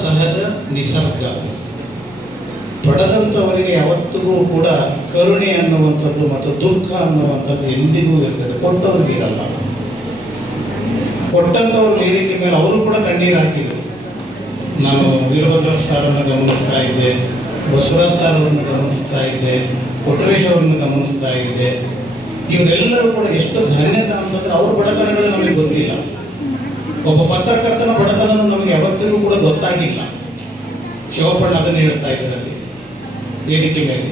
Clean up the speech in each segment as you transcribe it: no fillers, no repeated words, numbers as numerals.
ಸಹಜ ನಿಸರ್ಗ. ಪಡೆದಂಥವರಿಗೆ ಯಾವತ್ತಿಗೂ ಕೂಡ ಕರುಣೆ ಅನ್ನುವಂಥದ್ದು ಮತ್ತು ದುಃಖ ಅನ್ನುವಂಥದ್ದು ಎಂದಿಗೂ ಇರ್ತದೆ, ಕೊಟ್ಟವ್ರಿಗೆ ಇರಲ್ಲ. ಕೊಟ್ಟಂಥವ್ರ ಹೇಳಿಕೆ ಮೇಲೆ ಅವರು ಕೂಡ ಕಣ್ಣೀರು ಹಾಕಿದರು. ನಾನು ವೀರಭದ್ರ ಸಾರನ್ನು ಗಮನಿಸ್ತಾ ಇದ್ದೆ, ಬಸವರಾಜ್ ಸಾರ್ ಅವರನ್ನು ಗಮನಿಸ್ತಾ ಇದ್ದೆ, ಕೊಟ್ರೇಶ್ ಅವರನ್ನು ಗಮನಿಸ್ತಾ ಇದ್ದೆ. ಇವರೆಲ್ಲರೂ ಕೂಡ ಎಷ್ಟು ಧನ್ಯತ ಅಂತಂದ್ರೆ ಅವ್ರ ಬಡತನಗಳು ನಮಗೆ ಗೊತ್ತಿಲ್ಲ. ಒಬ್ಬ ಪತ್ರಕರ್ತನ ಬಡತನ ನಮಗೆ ಯಾವತ್ತಿಗೂ ಕೂಡ ಗೊತ್ತಾಗಿಲ್ಲ. ಶಿವಪ್ಪಣ್ಣ ಅದನ್ನು ಹೇಳ್ತಾ ಇದ್ದಾರೆ ವೇದಿಕೆ ಮೇಲೆ.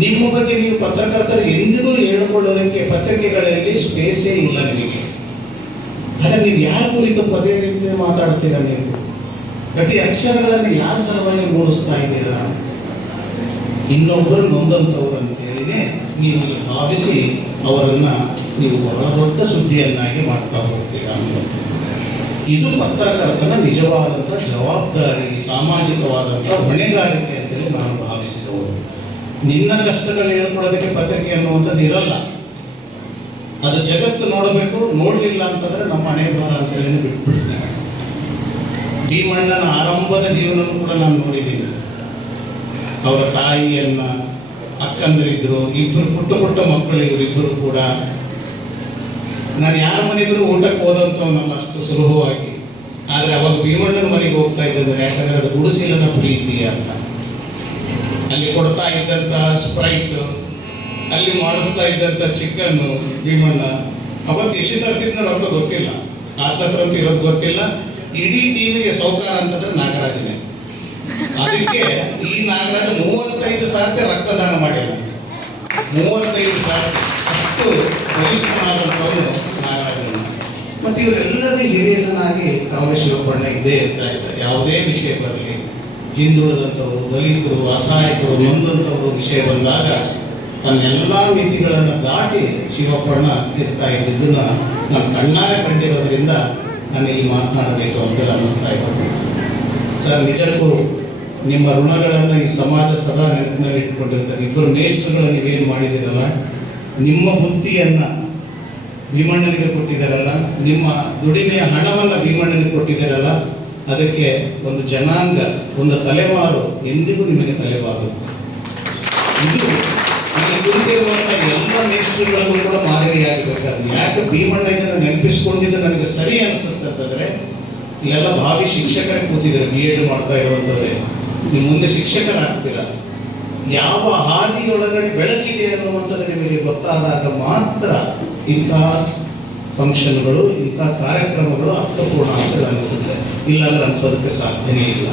ನಿಮ್ಮ ಬಗ್ಗೆ ನೀವು ಪತ್ರಕರ್ತರು ಎಂದಿಗೂ ಹೇಳಿಕೊಳ್ಳೋದಕ್ಕೆ ಪತ್ರಿಕೆಗಳಲ್ಲಿ ಸ್ಪೇಸೇ ಇಲ್ಲ ನಿಮಗೆ. ಆದರೆ ನೀವು ಯಾರ ಕುರಿತು ಪದೇ ರೀತಿ ಮಾತಾಡ್ತೀರಾ? ನೀವು ಪ್ರತಿ ಅಕ್ಷರಗಳನ್ನು ಯಾರ ಸಲುವಾಗಿ ಮೂಡಿಸ್ತಾ ಇದ್ದೀರಾ? ಇನ್ನೊಬ್ಬರು ನೊಂದಂಥವ್ರು ಅಂತೇಳಿನೇ ನೀವು ಭಾವಿಸಿ ಅವರನ್ನು ನೀವು ಬಹಳ ದೊಡ್ಡ ಸುದ್ದಿಯನ್ನಾಗಿ ಮಾಡ್ತಾ ಹೋಗ್ತೀರಾ ಅನ್ನುವಂಥದ್ದು. ಇದು ಪತ್ರಕರ್ತನ ನಿಜವಾದಂಥ ಜವಾಬ್ದಾರಿ, ಸಾಮಾಜಿಕವಾದಂಥ ಹೊಣೆಗಾರಿಕೆ ಅಂತೇಳಿ ನಾನು ಭಾವಿಸಿದವರು. ನಿನ್ನ ಕಷ್ಟಗಳು ಹೇಳ್ಕೊಳ್ಳೋದಕ್ಕೆ ಪತ್ರಿಕೆ ಅನ್ನುವಂಥದ್ದು ಇರಲ್ಲ. ಅದು ಜಗತ್ತು ನೋಡಬೇಕು, ನೋಡಲಿಲ್ಲ ಅಂತಂದರೆ ನಮ್ಮ ಹಣೆ ಬರ ಅಂತೇಳಿ ಬಿಟ್ಬಿಡ್ತೇವೆ. ಭೀಮಣ್ಣನ ಆರಂಭದ ಜೀವನವನ್ನು ಕೂಡ ನಾನು ನೋಡಿದ್ದೀನಿ. ಅವರ ತಾಯಿಯನ್ನ, ಅಕ್ಕಂದರಿದ್ದರು, ಇಬ್ಬರು ಪುಟ್ಟ ಮಕ್ಕಳು, ಇವರಿಬ್ಬರು ಕೂಡ. ನಾನು ಯಾರ ಮನೆಗೂ ಊಟಕ್ಕೆ ಹೋದಂಥವನ್ನಲ್ಲ ಅಷ್ಟು ಸುಲಭವಾಗಿ. ಆದರೆ ಅವಾಗ ಭೀಮಣ್ಣನ ಮನೆಗೆ ಹೋಗ್ತಾ ಇದ್ದಂದ್ರೆ ಯಾಕಂದರೆ ಅದು ಗುಡಿಸಿಲನ ಪ್ರೀತಿ ಅಂತ. ಅಲ್ಲಿ ಕೊಡ್ತಾ ಇದ್ದಂಥ ಸ್ಪ್ರೈಟ್, ಅಲ್ಲಿ ಮಾಡಿಸ್ತಾ ಇದ್ದಂಥ ಚಿಕನ್ನು ಭೀಮಣ್ಣ ಅವತ್ತು ಎಲ್ಲಿ ತರ್ತಿದ್ದ ರೊಕ್ಕ ಗೊತ್ತಿಲ್ಲ, ಆತತ್ರ ಅಂತ ಇರೋದು ಗೊತ್ತಿಲ್ಲ. ಇಡೀ ಟೀಮಿಗೆ ಸೌಕಾರ ಅಂತಂದ್ರೆ ನಾಗರಾಜನೇ. ಅದಕ್ಕೆ ಈ ನಾಗರಾಜ 35 ಸಾವಿರ ರಕ್ತದಾನ ಮಾಡಿಲ್ಲ. 35 ಸಾವಿರ ಅಷ್ಟು ಬಲಿಷ್ಠನಾದಂಥವನು ನಾಗರಾಜನ. ಮತ್ತು ಇವರೆಲ್ಲರೂ ಹಿರಿಯನಾಗಿ ಕಾವ್ಯ ಶಿವಪ್ಪಣ್ಣ ಇದ್ದೇ ಇರ್ತಾ ಇದ್ದಾರೆ. ಯಾವುದೇ ವಿಷಯ ಬರಲಿ, ಹಿಂದುಳಿದಂಥವರು, ದಲಿತರು, ಅಸಹಾಯಕರು, ನೊಂದಂಥವರು ವಿಷಯ ಬಂದಾಗ ತನ್ನೆಲ್ಲ ಮಿತಿಗಳನ್ನು ದಾಟಿ ಶಿವಪ್ಪಣ್ಣ ಇರ್ತಾ ಇದ್ದಿದ್ದನ್ನು ನಾನು ಕಣ್ಣಾರೆ ಕಂಡಿರೋದ್ರಿಂದ ನಾನು ಇಲ್ಲಿ ಮಾತನಾಡಬೇಕು ಅಂತ ಅನ್ನಿಸ್ತಾ ಇದ್ದೀನಿ. ಸರ್, ನಿಜಕ್ಕೂ ನಿಮ್ಮ ಋಣಗಳನ್ನು ಈ ಸಮಾಜ ಸದಾ ನೆನಪಿನಲ್ಲಿ ಇಟ್ಕೊಂಡಿರ್ತಾರೆ. ಇಬ್ಬರು ಮೇಷ್ಟ್ರುಗಳು ನೀವೇನು ಮಾಡಿದ್ದೀರಲ್ಲ, ನಿಮ್ಮ ಬುದ್ಧಿಯನ್ನು ಭೀಮಣ್ಣನಿಗೆ ಕೊಟ್ಟಿದ್ದಾರಲ್ಲ, ನಿಮ್ಮ ದುಡಿಮೆಯ ಹಣವನ್ನು ಭೀಮಣ್ಣನಿಗೆ ಕೊಟ್ಟಿದ್ದಾರಲ್ಲ, ಅದಕ್ಕೆ ಒಂದು ಜನಾಂಗ, ಒಂದು ತಲೆಮಾರು ಎಂದಿಗೂ ನಿಮಗೆ ತಲೆಬಾಗುತ್ತೆ. ಇದು ಇಲ್ಲಿ ಕುರಿತಿರುವಂಥ ಎಲ್ಲ ಮೇಷ್ಟ್ರುಗಳಿಗೂ ಕೂಡ ಮಾದರಿಯಾಗಬೇಕಾದ್ರೆ. ಯಾಕೆ ಭೀಮಣ್ಣ ಇದನ್ನು ನೆನಪಿಸ್ಕೊಂಡಿದ್ದು ನನಗೆ ಸರಿ ಅನಿಸುತ್ತೆ ಅಂತಂದರೆ, ಇಲ್ಲೆಲ್ಲ ಭಾವಿ ಶಿಕ್ಷಕರೇ ಕೂತಿದ್ದಾರೆ, BEd ಮಾಡ್ತಾ ಇರುವಂಥದ್ದೇ. ನೀವು ಮುಂದೆ ಶಿಕ್ಷಕರಾಗ್ತೀರಾ. ಯಾವ ಹಾದಿಯೊಳಗಡೆ ಬೆಳಕಿದೆ ಅನ್ನುವಂಥದ್ದು ನಿಮಗೆ ಗೊತ್ತಾದಾಗ ಮಾತ್ರ ಇಂಥ ಫಂಕ್ಷನ್ಗಳು, ಇಂಥ ಕಾರ್ಯಕ್ರಮಗಳು ಅರ್ಥಪೂರ್ಣ ಅಂತ ಅನಿಸುತ್ತೆ. ಇಲ್ಲಾಂದ್ರೆ ಅನಿಸೋದಕ್ಕೆ ಸಾಧ್ಯನೇ ಇಲ್ಲ.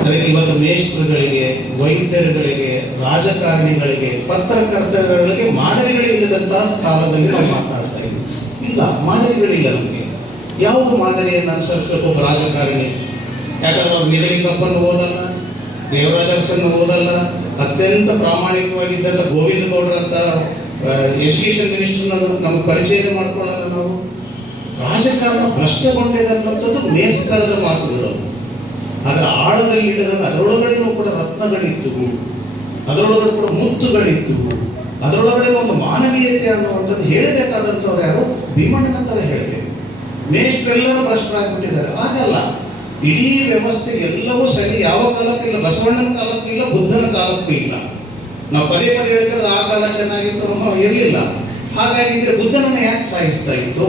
ಅದಕ್ಕೆ ಇವತ್ತು ಮೇಷ್ಟ್ರುಗಳಿಗೆ, ವೈದ್ಯರುಗಳಿಗೆ, ರಾಜಕಾರಣಿಗಳಿಗೆ, ಪತ್ರಕರ್ತರುಗಳಿಗೆ ಮಾದರಿಗಳಿಲ್ಲದಂಥ ಕಾಲದಲ್ಲಿ ನಾವು ಮಾತಾಡ್ತಾ ಇದ್ದೀವಿ. ಇಲ್ಲ, ಮಾದರಿಗಳಿಲ್ಲ ನಮಗೆ. ಯಾವುದು ಮಾದರಿಯನ್ನು ಅನುಸರಿಸಬೇಕು ಒಬ್ಬ ರಾಜಕಾರಣಿ? ಯಾಕಂದ್ರೆ ಅವ್ರು ನಿಜಲಿಂಗಪ್ಪನ್ನು ಓದಲ್ಲ, ದೇವರಾಜ ಅರಸನ್ನು ಓದಲ್ಲ, ಅತ್ಯಂತ ಪ್ರಾಮಾಣಿಕವಾಗಿದ್ದಂಥ ಗೋವಿಂದ ಗೌಡರಂಥ ಎಜುಕೇಷನ್ ಮಿನಿಸ್ಟರ್ನ ನಮ್ಗೆ ಪರಿಚಯ ಮಾಡ್ಕೊಳ್ಳೋಣ. ನಾವು ರಾಜಕಾರಣ ಭ್ರಷ್ಟಗೊಂಡಿದಂಥದ್ದು ಮೇಲ್ಸ್ತರದ ಮಾತುಗಳು. ಅದರ ಆಳದಲ್ಲಿ ಇಡೋದಾಗ ಅದರೊಳಗಡೆನೂ ಕೂಡ ರತ್ನಗಳಿತ್ತು, ಅದರೊಳಗಡೆ ಕೂಡ ಮುತ್ತುಗಳಿತ್ತು, ಅದರೊಳಗಡೆ ಒಂದು ಮಾನವೀಯತೆ ಅನ್ನುವಂಥದ್ದು ಹೇಳಬೇಕಾದಂಥವ್ರು ಯಾರು? ಭೀಮಣ್ಣನ ಥರ ಹೇಳಬೇಕು. ಮೇಷ್ಟ್ರೆಲ್ಲರೂ ಭ್ರಷ್ಟರಾಗ್ಬಿಟ್ಟಿದ್ದಾರೆ. ಆಗಲ್ಲ. ಇಡೀ ವ್ಯವಸ್ಥೆ ಎಲ್ಲವೂ ಸರಿ. ಯಾವ ಕಾಲಕ್ಕಿಲ್ಲ, ಬಸವಣ್ಣನ ಕಾಲಕ್ಕೂ ಇಲ್ಲ, ಬುದ್ಧನ ಕಾಲಕ್ಕೂ ಇಲ್ಲ. ನಾವು ಪದೇ ಹೇಳ್ತಾರೆ ಆ ಕಾಲ ಚೆನ್ನಾಗಿತ್ತು, ಇರಲಿಲ್ಲ. ಹಾಗಾಗಿದ್ರೆ ಬುದ್ಧನನ್ನು ಯಾಕೆ ಸಾಯಿಸ್ತಾ ಇತ್ತು?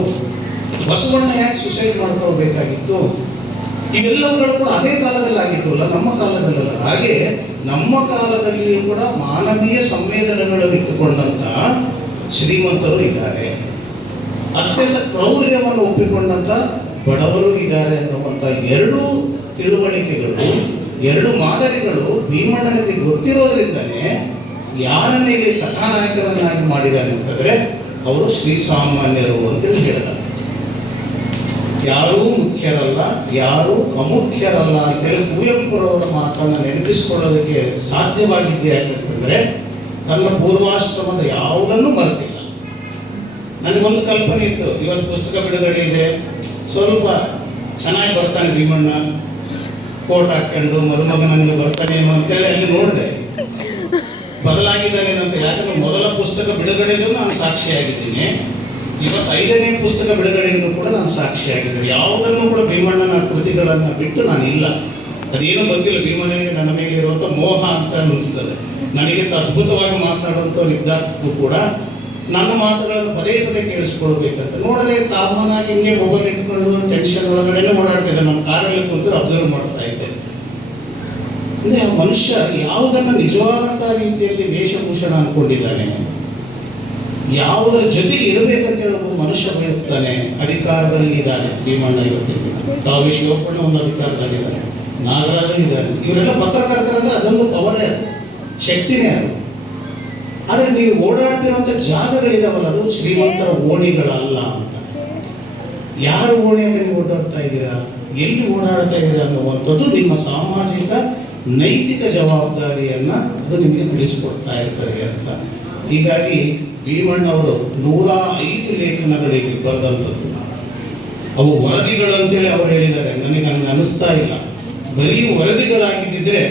ಬಸವಣ್ಣ ಯಾಕೆ ಸುಸೈಡ್ ಮಾಡ್ಕೊಳ್ಬೇಕಾಗಿತ್ತು? ಇವೆಲ್ಲವುಗಳು ಕೂಡ ಅದೇ ಕಾಲದಲ್ಲಿ ಆಗಿತ್ತು ಅಲ್ಲ, ನಮ್ಮ ಕಾಲದಲ್ಲಲ್ಲ. ಹಾಗೆ ನಮ್ಮ ಕಾಲದಲ್ಲಿಯೂ ಕೂಡ ಮಾನವೀಯ ಸಂವೇದನೆಗಳನ್ನು ಇಟ್ಟುಕೊಂಡಂಥ ಶ್ರೀಮಂತರು ಇದ್ದಾರೆ, ಅತ್ಯಂತ ಕ್ರೌರ್ಯವನ್ನು ಒಪ್ಪಿಕೊಂಡಂಥ ಬಡವರು ಇದ್ದಾರೆ ಅನ್ನುವಂಥ ಎರಡೂ ತಿಳುವಳಿಕೆಗಳು, ಎರಡು ಮಾದರಿಗಳು ಭೀಮಣ್ಣನಿಗೆ ಗೊತ್ತಿರೋದ್ರಿಂದಲೇ ಯಾರನ್ನೇ ಇಲ್ಲಿ ಕಥಾನಾಯಕರನ್ನಾಗಿ ಮಾಡಿದ್ದಾರೆ ಅಂತಂದರೆ ಅವರು ಶ್ರೀಸಾಮಾನ್ಯರು ಅಂತೇಳಿ ಹೇಳಿದ್ದಾರೆ. ಯಾರೂ ಮುಖ್ಯರಲ್ಲ, ಯಾರೂ ಅಮುಖ್ಯರಲ್ಲ ಅಂತೇಳಿ ಕುವೆಂಪುರವರ ಮಾತನ್ನು ನೆನಪಿಸಿಕೊಳ್ಳೋದಕ್ಕೆ ಸಾಧ್ಯವಾಗಿದ್ದೆ ಯಾಕಂತಂದರೆ ತನ್ನ ಪೂರ್ವಾಶ್ರಮದ ಯಾವುದನ್ನು ಮರೆತಿಲ್ಲ. ನನಗೊಂದು ಕಲ್ಪನೆ ಇತ್ತು, ಇವತ್ತು ಪುಸ್ತಕ ಬಿಡುಗಡೆ ಇದೆ, ಸ್ವಲ್ಪ ಚೆನ್ನಾಗಿ ಬರ್ತಾನೆ ಭೀಮಣ್ಣ, ಕೋಟ್ ಹಾಕ್ಕೊಂಡು ಮದುಮಗನಿಗೆ ಬರ್ತಾನೇನೋ ಅಂತೇಳಿ ಅಲ್ಲಿ ನೋಡಿದೆ. ಬದಲಾಗಿದ್ದಾನೇನಂತ. ಯಾಕಂದ್ರೆ ಮೊದಲ ಪುಸ್ತಕ ಬಿಡುಗಡೆಗೂ ನಾನು ಸಾಕ್ಷಿಯಾಗಿದ್ದೀನಿ. ಇವತ್ತು 5ನೇ ಪುಸ್ತಕ ಬಿಡುಗಡೆಯನ್ನು ಕೂಡ ನಾನು ಸಾಕ್ಷಿಯಾಗಿದ್ದೇನೆ. ಯಾವುದನ್ನು ಕೂಡ ಭೀಮಣ್ಣನ ಕೃತಿಗಳನ್ನು ಬಿಟ್ಟು ನಾನಿಲ್ಲ. ಅದೇನೋ ಗೊತ್ತಿಲ್ಲ, ಭೀಮಣ್ಣನಿಗೆ ನನ್ನ ಮೇಲೆ ಇರುವಂಥ ಮೋಹ ಅಂತ ಅನ್ನಿಸ್ತದೆ. ನನಗಿಂತ ಅದ್ಭುತವಾಗಿ ಮಾತನಾಡುವಂಥ ವಿದ್ಯಾರ್ಥಿಗಳು ಕೂಡ ನನ್ನ ಮಾತುಗಳನ್ನು ಪದೇ ಪದೇ ಕೇಳಿಸ್ಕೊಳ್ಬೇಕಂತ ನೋಡದೆ ಕಾಮನಾಗಿ ಹಿಂಗೆ ಮೊಬೈಲ್ ಇಟ್ಕೊಂಡು ಟೆನ್ಷನ್ ಒಳಗಡೆ ಓಡಾಡ್ತಿದ್ದೆ. ನಮ್ಮ ಕಾರಲ್ಲಿ ಕೂತು ಅಬ್ಸರ್ವ್ ಮಾಡ್ತಾ ಇದ್ದೆ. ಅಂದರೆ ಆ ಮನುಷ್ಯ ಯಾವುದನ್ನು ನಿಜವಾದ ರೀತಿಯಲ್ಲಿ ವೇಷಭೂಷಣ ಅಂದ್ಕೊಂಡಿದ್ದಾನೆ, ಯಾವುದರ ಜೊತೆಗೆ ಇರಬೇಕಂತ ಹೇಳೋದು ಮನುಷ್ಯ ಬಯಸ್ತಾನೆ. ಅಧಿಕಾರದಲ್ಲಿ ಇದ್ದಾನೆ ಭೀಮಣ್ಣ. ಇವತ್ತಿಗೆ ಕಾವ್ಯ ಶಿವಪ್ಪಣ್ಣ ಒಂದು ಅಧಿಕಾರದಲ್ಲಿದ್ದಾನೆ, ನಾಗರಾಜ ಇದ್ದಾನೆ. ಇವರೆಲ್ಲ ಪತ್ರಕರ್ತರಂದ್ರೆ ಅದೊಂದು ಪವರೇ, ಶಕ್ತಿನೇ ಅದು. ಆದರೆ ನೀವು ಓಡಾಡ್ತಿರುವಂಥ ಜಾಗಗಳಿದಾವಲ್ಲ, ಅದು ಶ್ರೀಮಂತರ ಓಣಿಗಳಲ್ಲ ಅಂತ. ಯಾರು ಓಣಿಯಲ್ಲಿ ನೀವು ಓಡಾಡ್ತಾ ಇದ್ದೀರಾ, ಎಲ್ಲಿ ಓಡಾಡ್ತಾ ಇದ್ದೀರಾ ಅನ್ನುವಂಥದ್ದು ನಿಮ್ಮ ಸಾಮಾಜಿಕ ನೈತಿಕ ಜವಾಬ್ದಾರಿಯನ್ನು ಅದು ನಿಮಗೆ ತಿಳಿಸಿಕೊಡ್ತಾ ಇರ್ತಾರೆ ಅಂತ. ಹೀಗಾಗಿ ಭೀಮಣ್ಣವರು 105 ಲೇಖನಗಳಿಗೆ ಬರೆದಂಥದ್ದು. ಅವು ವರದಿಗಳಂತೇಳಿ ಅವರು ಹೇಳಿದ್ದಾರೆ. ನನಗೆ ಅನಿಸ್ತಾ ಇಲ್ಲ, ಬರೀ ವರದಿಗಳಾಗಿದ್ದಿದ್ರೆ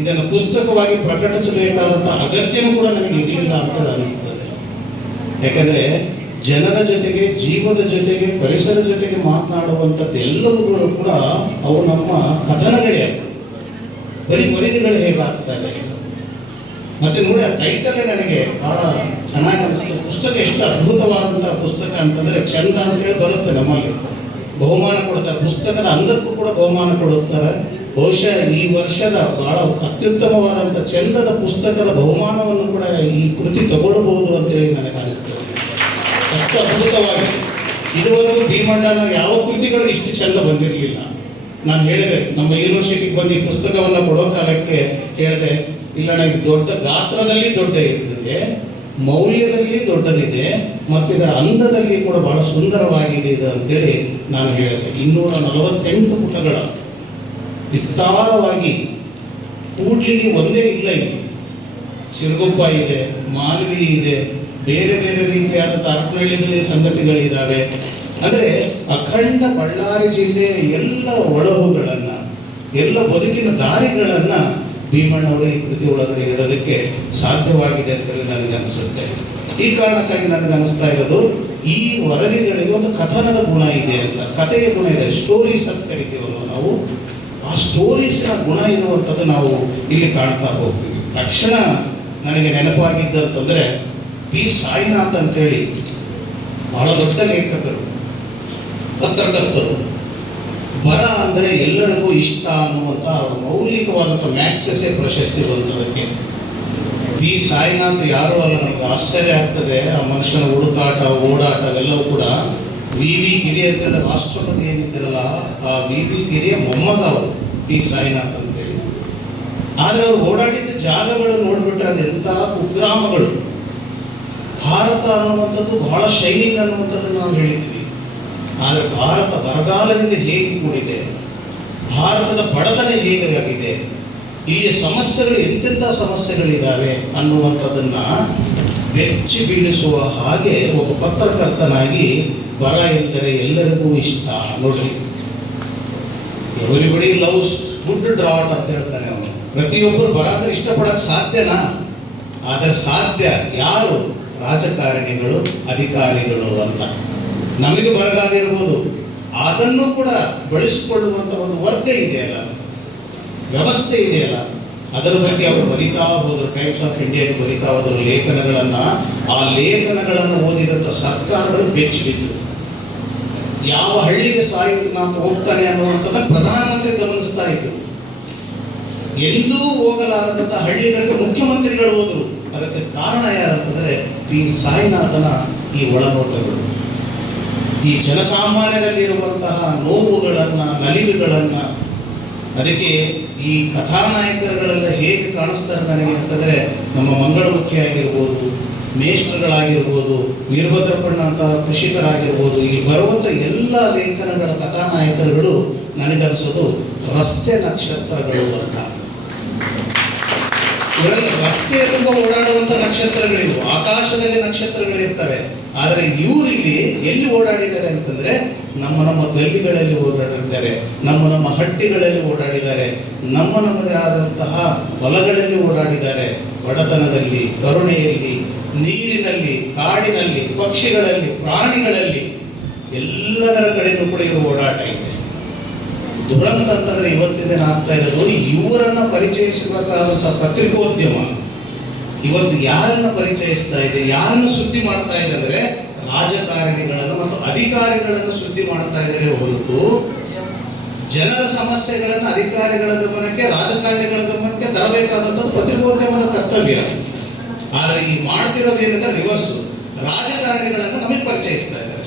ಇದನ್ನು ಪುಸ್ತಕವಾಗಿ ಪ್ರಕಟಿಸಬೇಕಾದಂಥ ಅಗತ್ಯನೂ ಕೂಡ ನನಗೆ ಇರಲಿಲ್ಲ ಅಂತೇಳಿ ಅನಿಸ್ತದೆ. ಯಾಕಂದರೆ ಜನರ ಜೊತೆಗೆ, ಜೀವದ ಜೊತೆಗೆ, ಪರಿಸರ ಜೊತೆಗೆ ಮಾತನಾಡುವಂಥದ್ದು ಎಲ್ಲವುಗಳು ಕೂಡ ಅವು ನಮ್ಮ ಕಥನಗಳೇ. ಬರೀ ವರದಿಗಳು ಹೇಗಾಗ್ತದೆ ಮತ್ತೆ ನೋಡಿ, ಆ ಟೈಟಲ್ಲೇ ನನಗೆ ಬಹಳ ಚೆನ್ನಾಗಿ ಅನಿಸ್ತು. ಪುಸ್ತಕ ಎಷ್ಟು ಅದ್ಭುತವಾದಂಥ ಪುಸ್ತಕ ಅಂತಂದರೆ, ಚಂದ ಅಂತೇಳಿ ಬರುತ್ತೆ ನಮ್ಮಲ್ಲಿ, ಬಹುಮಾನ ಕೊಡ್ತಾರೆ. ಪುಸ್ತಕದ ಅಂಗಕ್ಕೂ ಕೂಡ ಬಹುಮಾನ ಕೊಡುತ್ತಾರೆ. ಬಹುಶಃ ಈ ವರ್ಷದ ಬಹಳ ಅತ್ಯುತ್ತಮವಾದಂಥ ಚಂದದ ಪುಸ್ತಕದ ಬಹುಮಾನವನ್ನು ಕೂಡ ಈ ಕೃತಿ ತಗೊಳ್ಬಹುದು ಅಂತೇಳಿ ನನಗೆ ಅನಿಸ್ತದೆ. ಅಷ್ಟು ಅದ್ಭುತವಾಗಿ ಇದುವರೆಗೂ ಭೀಮಣ್ಣನ ಯಾವ ಕೃತಿಗಳು ಇಷ್ಟು ಚಂದ ಬಂದಿರಲಿಲ್ಲ. ನಾನು ಹೇಳಿದೆ, ನಮ್ಮ ಯೂನಿವರ್ಸಿಟಿಗೆ ಬಂದು ಈ ಪುಸ್ತಕವನ್ನು ಕೊಡೋ ಕಾಲಕ್ಕೆ ಹೇಳಿದೆ, ಇಲ್ಲ ನನಗೆ ದೊಡ್ಡ ಗಾತ್ರದಲ್ಲಿ ದೊಡ್ಡ ಇರ್ತದೆ, ಮೌಲ್ಯದಲ್ಲಿ ದೊಡ್ಡದಿದೆ, ಮತ್ತು ಇದರ ಅಂದದಲ್ಲಿ ಕೂಡ ಬಹಳ ಸುಂದರವಾಗಿದೆ ಇದು ಅಂತೇಳಿ ನಾನು ಹೇಳಿದೆ. 248 ಪುಟಗಳ ವಿಸ್ತಾರವಾಗಿ ಕೂಡ್ಲಿಗೆ ಒಂದೇ ಇಲ್ಲ. ಇಲ್ಲಿ ಸಿರುಗುಪ್ಪ ಇದೆ, ಮಾನವಿ ಇದೆ, ಬೇರೆ ಬೇರೆ ರೀತಿಯಾದ ಅರ್ಪಣೆಯಲ್ಲಿ ಸಂಗತಿಗಳಿದ್ದಾವೆ. ಅಂದರೆ ಅಖಂಡ ಬಳ್ಳಾರಿ ಜಿಲ್ಲೆಯ ಎಲ್ಲ ಒಳಹುಗಳನ್ನು, ಎಲ್ಲ ಬದುಕಿನ ದಾರಿಗಳನ್ನು ಭೀಮಣ್ಣವರು ಈ ಕೃತಿ ಒಳಗಡೆ ಇಡೋದಕ್ಕೆ ಸಾಧ್ಯವಾಗಿದೆ ಅಂತೇಳಿ ನನಗೆ ಅನಿಸುತ್ತೆ. ಈ ಕಾರಣಕ್ಕಾಗಿ ನನಗೆ ಅನಿಸ್ತಾ ಇರೋದು, ಈ ವರದಿಗಳಿಗೆ ಒಂದು ಕಥನದ ಗುಣ ಇದೆ ಅಂತ, ಕಥೆಯ ಗುಣ ಇದೆ. ಸ್ಟೋರೀಸ್ ಅಂತ ಕರಿತೀವಲ್ಲ ನಾವು, ಆ ಸ್ಟೋರೀಸ್ನ ಗುಣ ಇರುವಂಥದ್ದು ನಾವು ಇಲ್ಲಿ ಕಾಣ್ತಾ ಹೋಗ್ತೀವಿ. ತಕ್ಷಣ ನನಗೆ ನೆನಪಾಗಿದ್ದಂತಂದರೆ ಪಿ ಸಾಯಿನಾಥ್ ಅಂತೇಳಿ ಬಹಳ ದೊಡ್ಡ ಲೇಖಕರು, ಪತ್ರಕರ್ತರು. ಬರ ಅಂದರೆ ಎಲ್ಲರಿಗೂ ಇಷ್ಟ ಅನ್ನುವಂಥ ಮೌಲಿಕವಾದಂಥ ಮ್ಯಾಕ್ಸೆಸೆ ಪ್ರಶಸ್ತಿ ಬಂತದಕ್ಕೆ. ಪಿ ಸಾಯಿನಾಥ್ ಯಾರೂ ಅಲ್ಲ, ನಮಗೆ ಆಶ್ಚರ್ಯ ಆಗ್ತದೆ. ಆ ಮನುಷ್ಯನ ಹುಡುಕಾಟ, ಓಡಾಟ ಎಲ್ಲವೂ ಕೂಡ ವಿ ವಿ ಗಿರಿ ಅಂತೇಳಿ ರಾಷ್ಟ್ರಪತಿ ಏನಿದ್ದಾರಲ್ಲ, ಆ ವಿ ವಿ ಗಿರಿಯ ಮೊಮ್ಮಗ ಅವರು ಪಿ ಸಾಯಿನಾಥ್ ಅಂತೇಳಿ. ಆದರೆ ಅವರು ಓಡಾಡಿದ್ದ ಜಾಗಗಳು ನೋಡಿಬಿಟ್ರೆ ಅದೆಂಥ ಕುಗ್ರಾಮಗಳು. ಭಾರತ ಅನ್ನುವಂಥದ್ದು ಬಹಳ ಶೈನಿಂಗ್ ಅನ್ನುವಂಥದ್ದನ್ನು ನಾವು ಹೇಳಿದ್ವಿ. ಆದರೆ ಭಾರತ ಬರಗಾಲದಿಂದ ಹೇಗೆ ಕೂಡಿದೆ, ಭಾರತದ ಬಡತನ ಹೇಗಾಗಿದೆ, ಇಲ್ಲಿ ಸಮಸ್ಯೆಗಳು ಎಂತೆಂಥ ಸಮಸ್ಯೆಗಳಿದ್ದಾವೆ ಅನ್ನುವಂಥದ್ದನ್ನು ಬೆಚ್ಚಿ ಬೀಳಿಸುವ ಹಾಗೆ ಒಬ್ಬ ಪತ್ರಕರ್ತನಾಗಿ ಬರ ಎಂದರೆ ಎಲ್ಲರಿಗೂ ಇಷ್ಟ. ನೋಡ್ರಿ, ಎವ್ರಿಬಡಿ ಲವ್ಸ್ ಗುಡ್ ಡ್ರಾಟ್ ಅಂತ ಹೇಳ್ತಾನೆ ಅವನು. ಪ್ರತಿಯೊಬ್ಬರು ಬರ ಅಂದರೆ ಇಷ್ಟಪಡೋಕ್ಕೆ ಸಾಧ್ಯನಾ? ಆದರೆ ಸಾಧ್ಯ ಯಾರು? ರಾಜಕಾರಣಿಗಳು, ಅಧಿಕಾರಿಗಳು ಅಂತ. ನಮಗೆ ಬರಗಾಲ ಇರ್ಬೋದು, ಅದನ್ನು ಕೂಡ ಬಳಸಿಕೊಳ್ಳುವಂಥ ಒಂದು ವರ್ಗ ಇದೆಯಲ್ಲ, ವ್ಯವಸ್ಥೆ ಇದೆಯಲ್ಲ, ಅದರ ಬಗ್ಗೆ ಅವರು ಬರಿತಾ ಹೋದರು. ಟೈಮ್ಸ್ ಆಫ್ ಇಂಡಿಯಾಗೆ ಬರಿತಾ ಹೋದರು ಲೇಖನಗಳನ್ನು. ಆ ಲೇಖನಗಳನ್ನು ಓದಿದಂಥ ಸರ್ಕಾರಗಳು ಬೆಚ್ಚಿಬಿದ್ದು, ಯಾವ ಹಳ್ಳಿಗೆ ಸಾಯಿನಾಥ್ ಹೋಗ್ತಾನೆ ಅನ್ನುವಂಥದ್ದನ್ನು ಪ್ರಧಾನಮಂತ್ರಿ ಗಮನಿಸ್ತಾ ಇದ್ರು. ಎಂದೂ ಹೋಗಲಾರದಂಥ ಹಳ್ಳಿಗಳಿಗೆ ಮುಖ್ಯಮಂತ್ರಿಗಳು ಹೋದರು. ಅದಕ್ಕೆ ಕಾರಣ ಯಾರಂತಂದರೆ ಪಿ ಸಾಯಿನಾಥನ ಈ ಒಳನೋಟಗಳು, ಈ ಜನಸಾಮಾನ್ಯರಲ್ಲಿರುವಂತಹ ನೋವುಗಳನ್ನು, ನಲಿವುಗಳನ್ನು. ಅದಕ್ಕೆ ಈ ಕಥಾನಾಯಕರುಗಳೆಲ್ಲ ಹೇಗೆ ಕಾಣಿಸ್ತಾರೆ ನನಗೆ ಅಂತಂದರೆ, ನಮ್ಮ ಮಂಗಳಮುಖಿ ಆಗಿರ್ಬೋದು, ಮೇಷ್ಟ್ರುಗಳಾಗಿರ್ಬೋದು, ವೀರಭದ್ರಪ್ಪಣ್ಣ ಅಂತ ಕೃಷಿಕರಾಗಿರ್ಬೋದು, ಇಲ್ಲಿ ಬರುವಂಥ ಎಲ್ಲ ಲೇಖನಗಳ ಕಥಾನಾಯಕರುಗಳು ನನಗನ್ಸೋದು ರಸ್ತೆ ನಕ್ಷತ್ರಗಳು ಅಂತ. ಇವರೆಲ್ಲ ರಸ್ತೆಯ ತುಂಬ ಓಡಾಡುವಂಥ ನಕ್ಷತ್ರಗಳಿವು, ಆಕಾಶದಲ್ಲಿ ನಕ್ಷತ್ರಗಳಿರ್ತವೆ. ಆದರೆ ಇವರು ಇಲ್ಲಿ ಎಲ್ಲಿ ಓಡಾಡಿದ್ದಾರೆ ಅಂತಂದರೆ, ನಮ್ಮ ಗಲ್ಲಿಗಳಲ್ಲಿ ಓಡಾಡಿದ್ದಾರೆ, ನಮ್ಮ ಹಟ್ಟಿಗಳಲ್ಲಿ ಓಡಾಡಿದ್ದಾರೆ, ನಮ್ಮದೇ ಆದಂತಹ ಹೊಲಗಳಲ್ಲಿ ಓಡಾಡಿದ್ದಾರೆ. ಬಡತನದಲ್ಲಿ, ಕರುಣೆಯಲ್ಲಿ, ನೀರಿನಲ್ಲಿ, ಕಾಡಿನಲ್ಲಿ, ಪಕ್ಷಿಗಳಲ್ಲಿ, ಪ್ರಾಣಿಗಳಲ್ಲಿ ಎಲ್ಲದರ ಕಡೆಯೂ ಕೂಡ ಇವರು ಓಡಾಟ ಇದೆ. ದುರಂತ ಅಂತಂದ್ರೆ ಇವತ್ತಿನ ದಿನ ಆಗ್ತಾ ಇರೋದು ಇವರನ್ನ ಪರಿಚಯಿಸಬೇಕಾದಂಥ ಪತ್ರಿಕೋದ್ಯಮ ಇವತ್ತು ಯಾರನ್ನ ಪರಿಚಯಿಸ್ತಾ ಇದೆ, ಯಾರನ್ನ ಸುದ್ದಿ ಮಾಡ್ತಾ ಇದೆ ಅಂದ್ರೆ ರಾಜಕಾರಣಿಗಳನ್ನು ಮತ್ತು ಅಧಿಕಾರಿಗಳನ್ನು ಸುದ್ದಿ ಮಾಡ್ತಾ ಇದ್ದಾರೆ ಹೊರತು ಜನರ ಸಮಸ್ಯೆಗಳನ್ನು ಅಧಿಕಾರಿಗಳ ಗಮನಕ್ಕೆ, ರಾಜಕಾರಣಿಗಳ ಗಮನಕ್ಕೆ ತರಬೇಕಾದಂಥದ್ದು ಪತ್ರಿಕೋದ್ಯಮದ ಕರ್ತವ್ಯ. ಆದರೆ ಈ ಮಾಡ್ತಿರೋದೇನೆಂದ್ರೆ ರಿವರ್ಸ್. ರಾಜಕಾರಣಿಗಳನ್ನು ನಮಗೆ ಪರಿಚಯಿಸ್ತಾ ಇದ್ದಾರೆ,